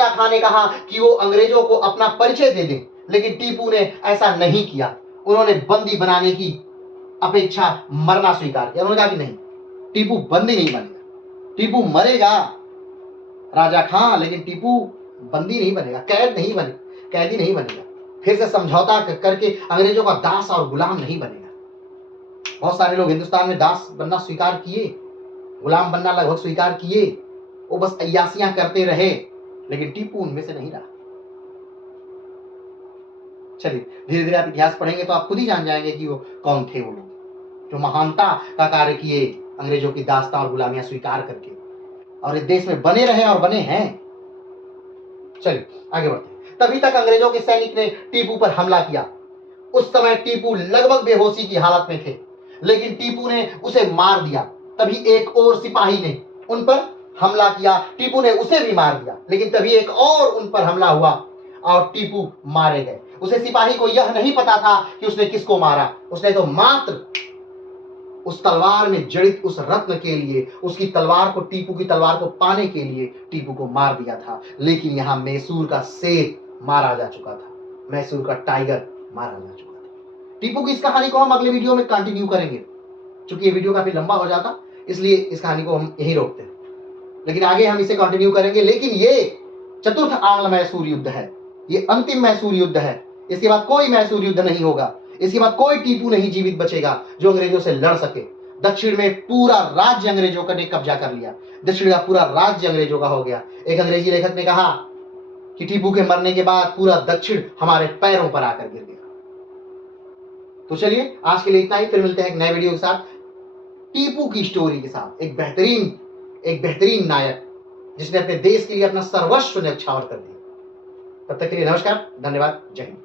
खां ने कहा कि वो अंग्रेजों को अपना परिचय दे दें, लेकिन टीपू ने ऐसा नहीं किया। उन्होंने बंदी बनाने की अपेक्षा मरना स्वीकार किया। उन्होंने कहा कि नहीं, टीपू बंदी नहीं बनेगा, टीपू मरेगा राजा खां, लेकिन टीपू बंदी नहीं बनेगा, कैदी नहीं बनेगा। फिर से समझौता करके अंग्रेजों का दास और गुलाम नहीं बनेगा। बहुत सारे लोग हिंदुस्तान में दास बनना स्वीकार किए, गुलाम बनना लगभग स्वीकार किए, वो बस अय्यासियां करते रहे, लेकिन टीपू उनमें से नहीं रहा। चलिए धीरे धीरे आप इतिहास पढ़ेंगे तो आप खुद ही जान जाएंगे कि वो कौन थे वो लोग जो महानता का कार्य किए, अंग्रेजों की दास्तां और गुलामियां स्वीकार करके, और इस देश में बने रहे और बने हैं। चलिए आगे बढ़ते हैं। तभी तक अंग्रेजों के सैनिक ने टीपू पर हमला किया। उस समय टीपू लगभग बेहोशी की हालत में थे, लेकिन टीपू ने उसे मार दिया। तभी एक और सिपाही ने उन पर हमला किया, टीपू ने उसे भी मार दिया, लेकिन तभी एक और उन पर हमला हुआ और टीपू मारे गए। उसे सिपाही को यह नहीं पता था कि उसने किसको मारा, उसने तो मात्र उस तलवार में जड़ित उस रत्न के लिए, उसकी तलवार को, टीपू की तलवार को पाने के लिए टीपू को मार दिया था। लेकिन यहां मैसूर का शेर मारा जा चुका था, मैसूर का टाइगर मारा जा चुका था। टीपू की इस कहानी को हम अगले वीडियो में कंटिन्यू करेंगे, क्योंकि ये वीडियो काफी लंबा हो जाता, इसलिए इस कहानी को हम यहीं रोकते हैं, लेकिन आगे हम इसे कंटिन्यू करेंगे। लेकिन ये चतुर्थ आंग्ल मैसूर युद्ध है, ये अंतिम मैसूर युद्ध है। इसके बाद कोई मैसूर युद्ध नहीं होगा, इसके बाद कोई टीपू नहीं जीवित बचेगा जो अंग्रेजों से लड़ सके। दक्षिण में पूरा राज्य अंग्रेजों ने कब्जा कर लिया, दक्षिण का पूरा राज्य अंग्रेजों का हो गया। एक अंग्रेजी लेखक ने कहा कि टीपू के मरने के बाद पूरा दक्षिण हमारे पैरों पर आकर गिर गया। तो चलिए आज के लिए इतना ही, फिर मिलते हैं एक नए वीडियो के साथ, टीपू की स्टोरी के साथ। एक बेहतरीन नायक जिसने अपने देश के लिए अपना सर्वस्व न्यौछावर कर दिया। तब तक के लिए नमस्कार, धन्यवाद, जय हिंद।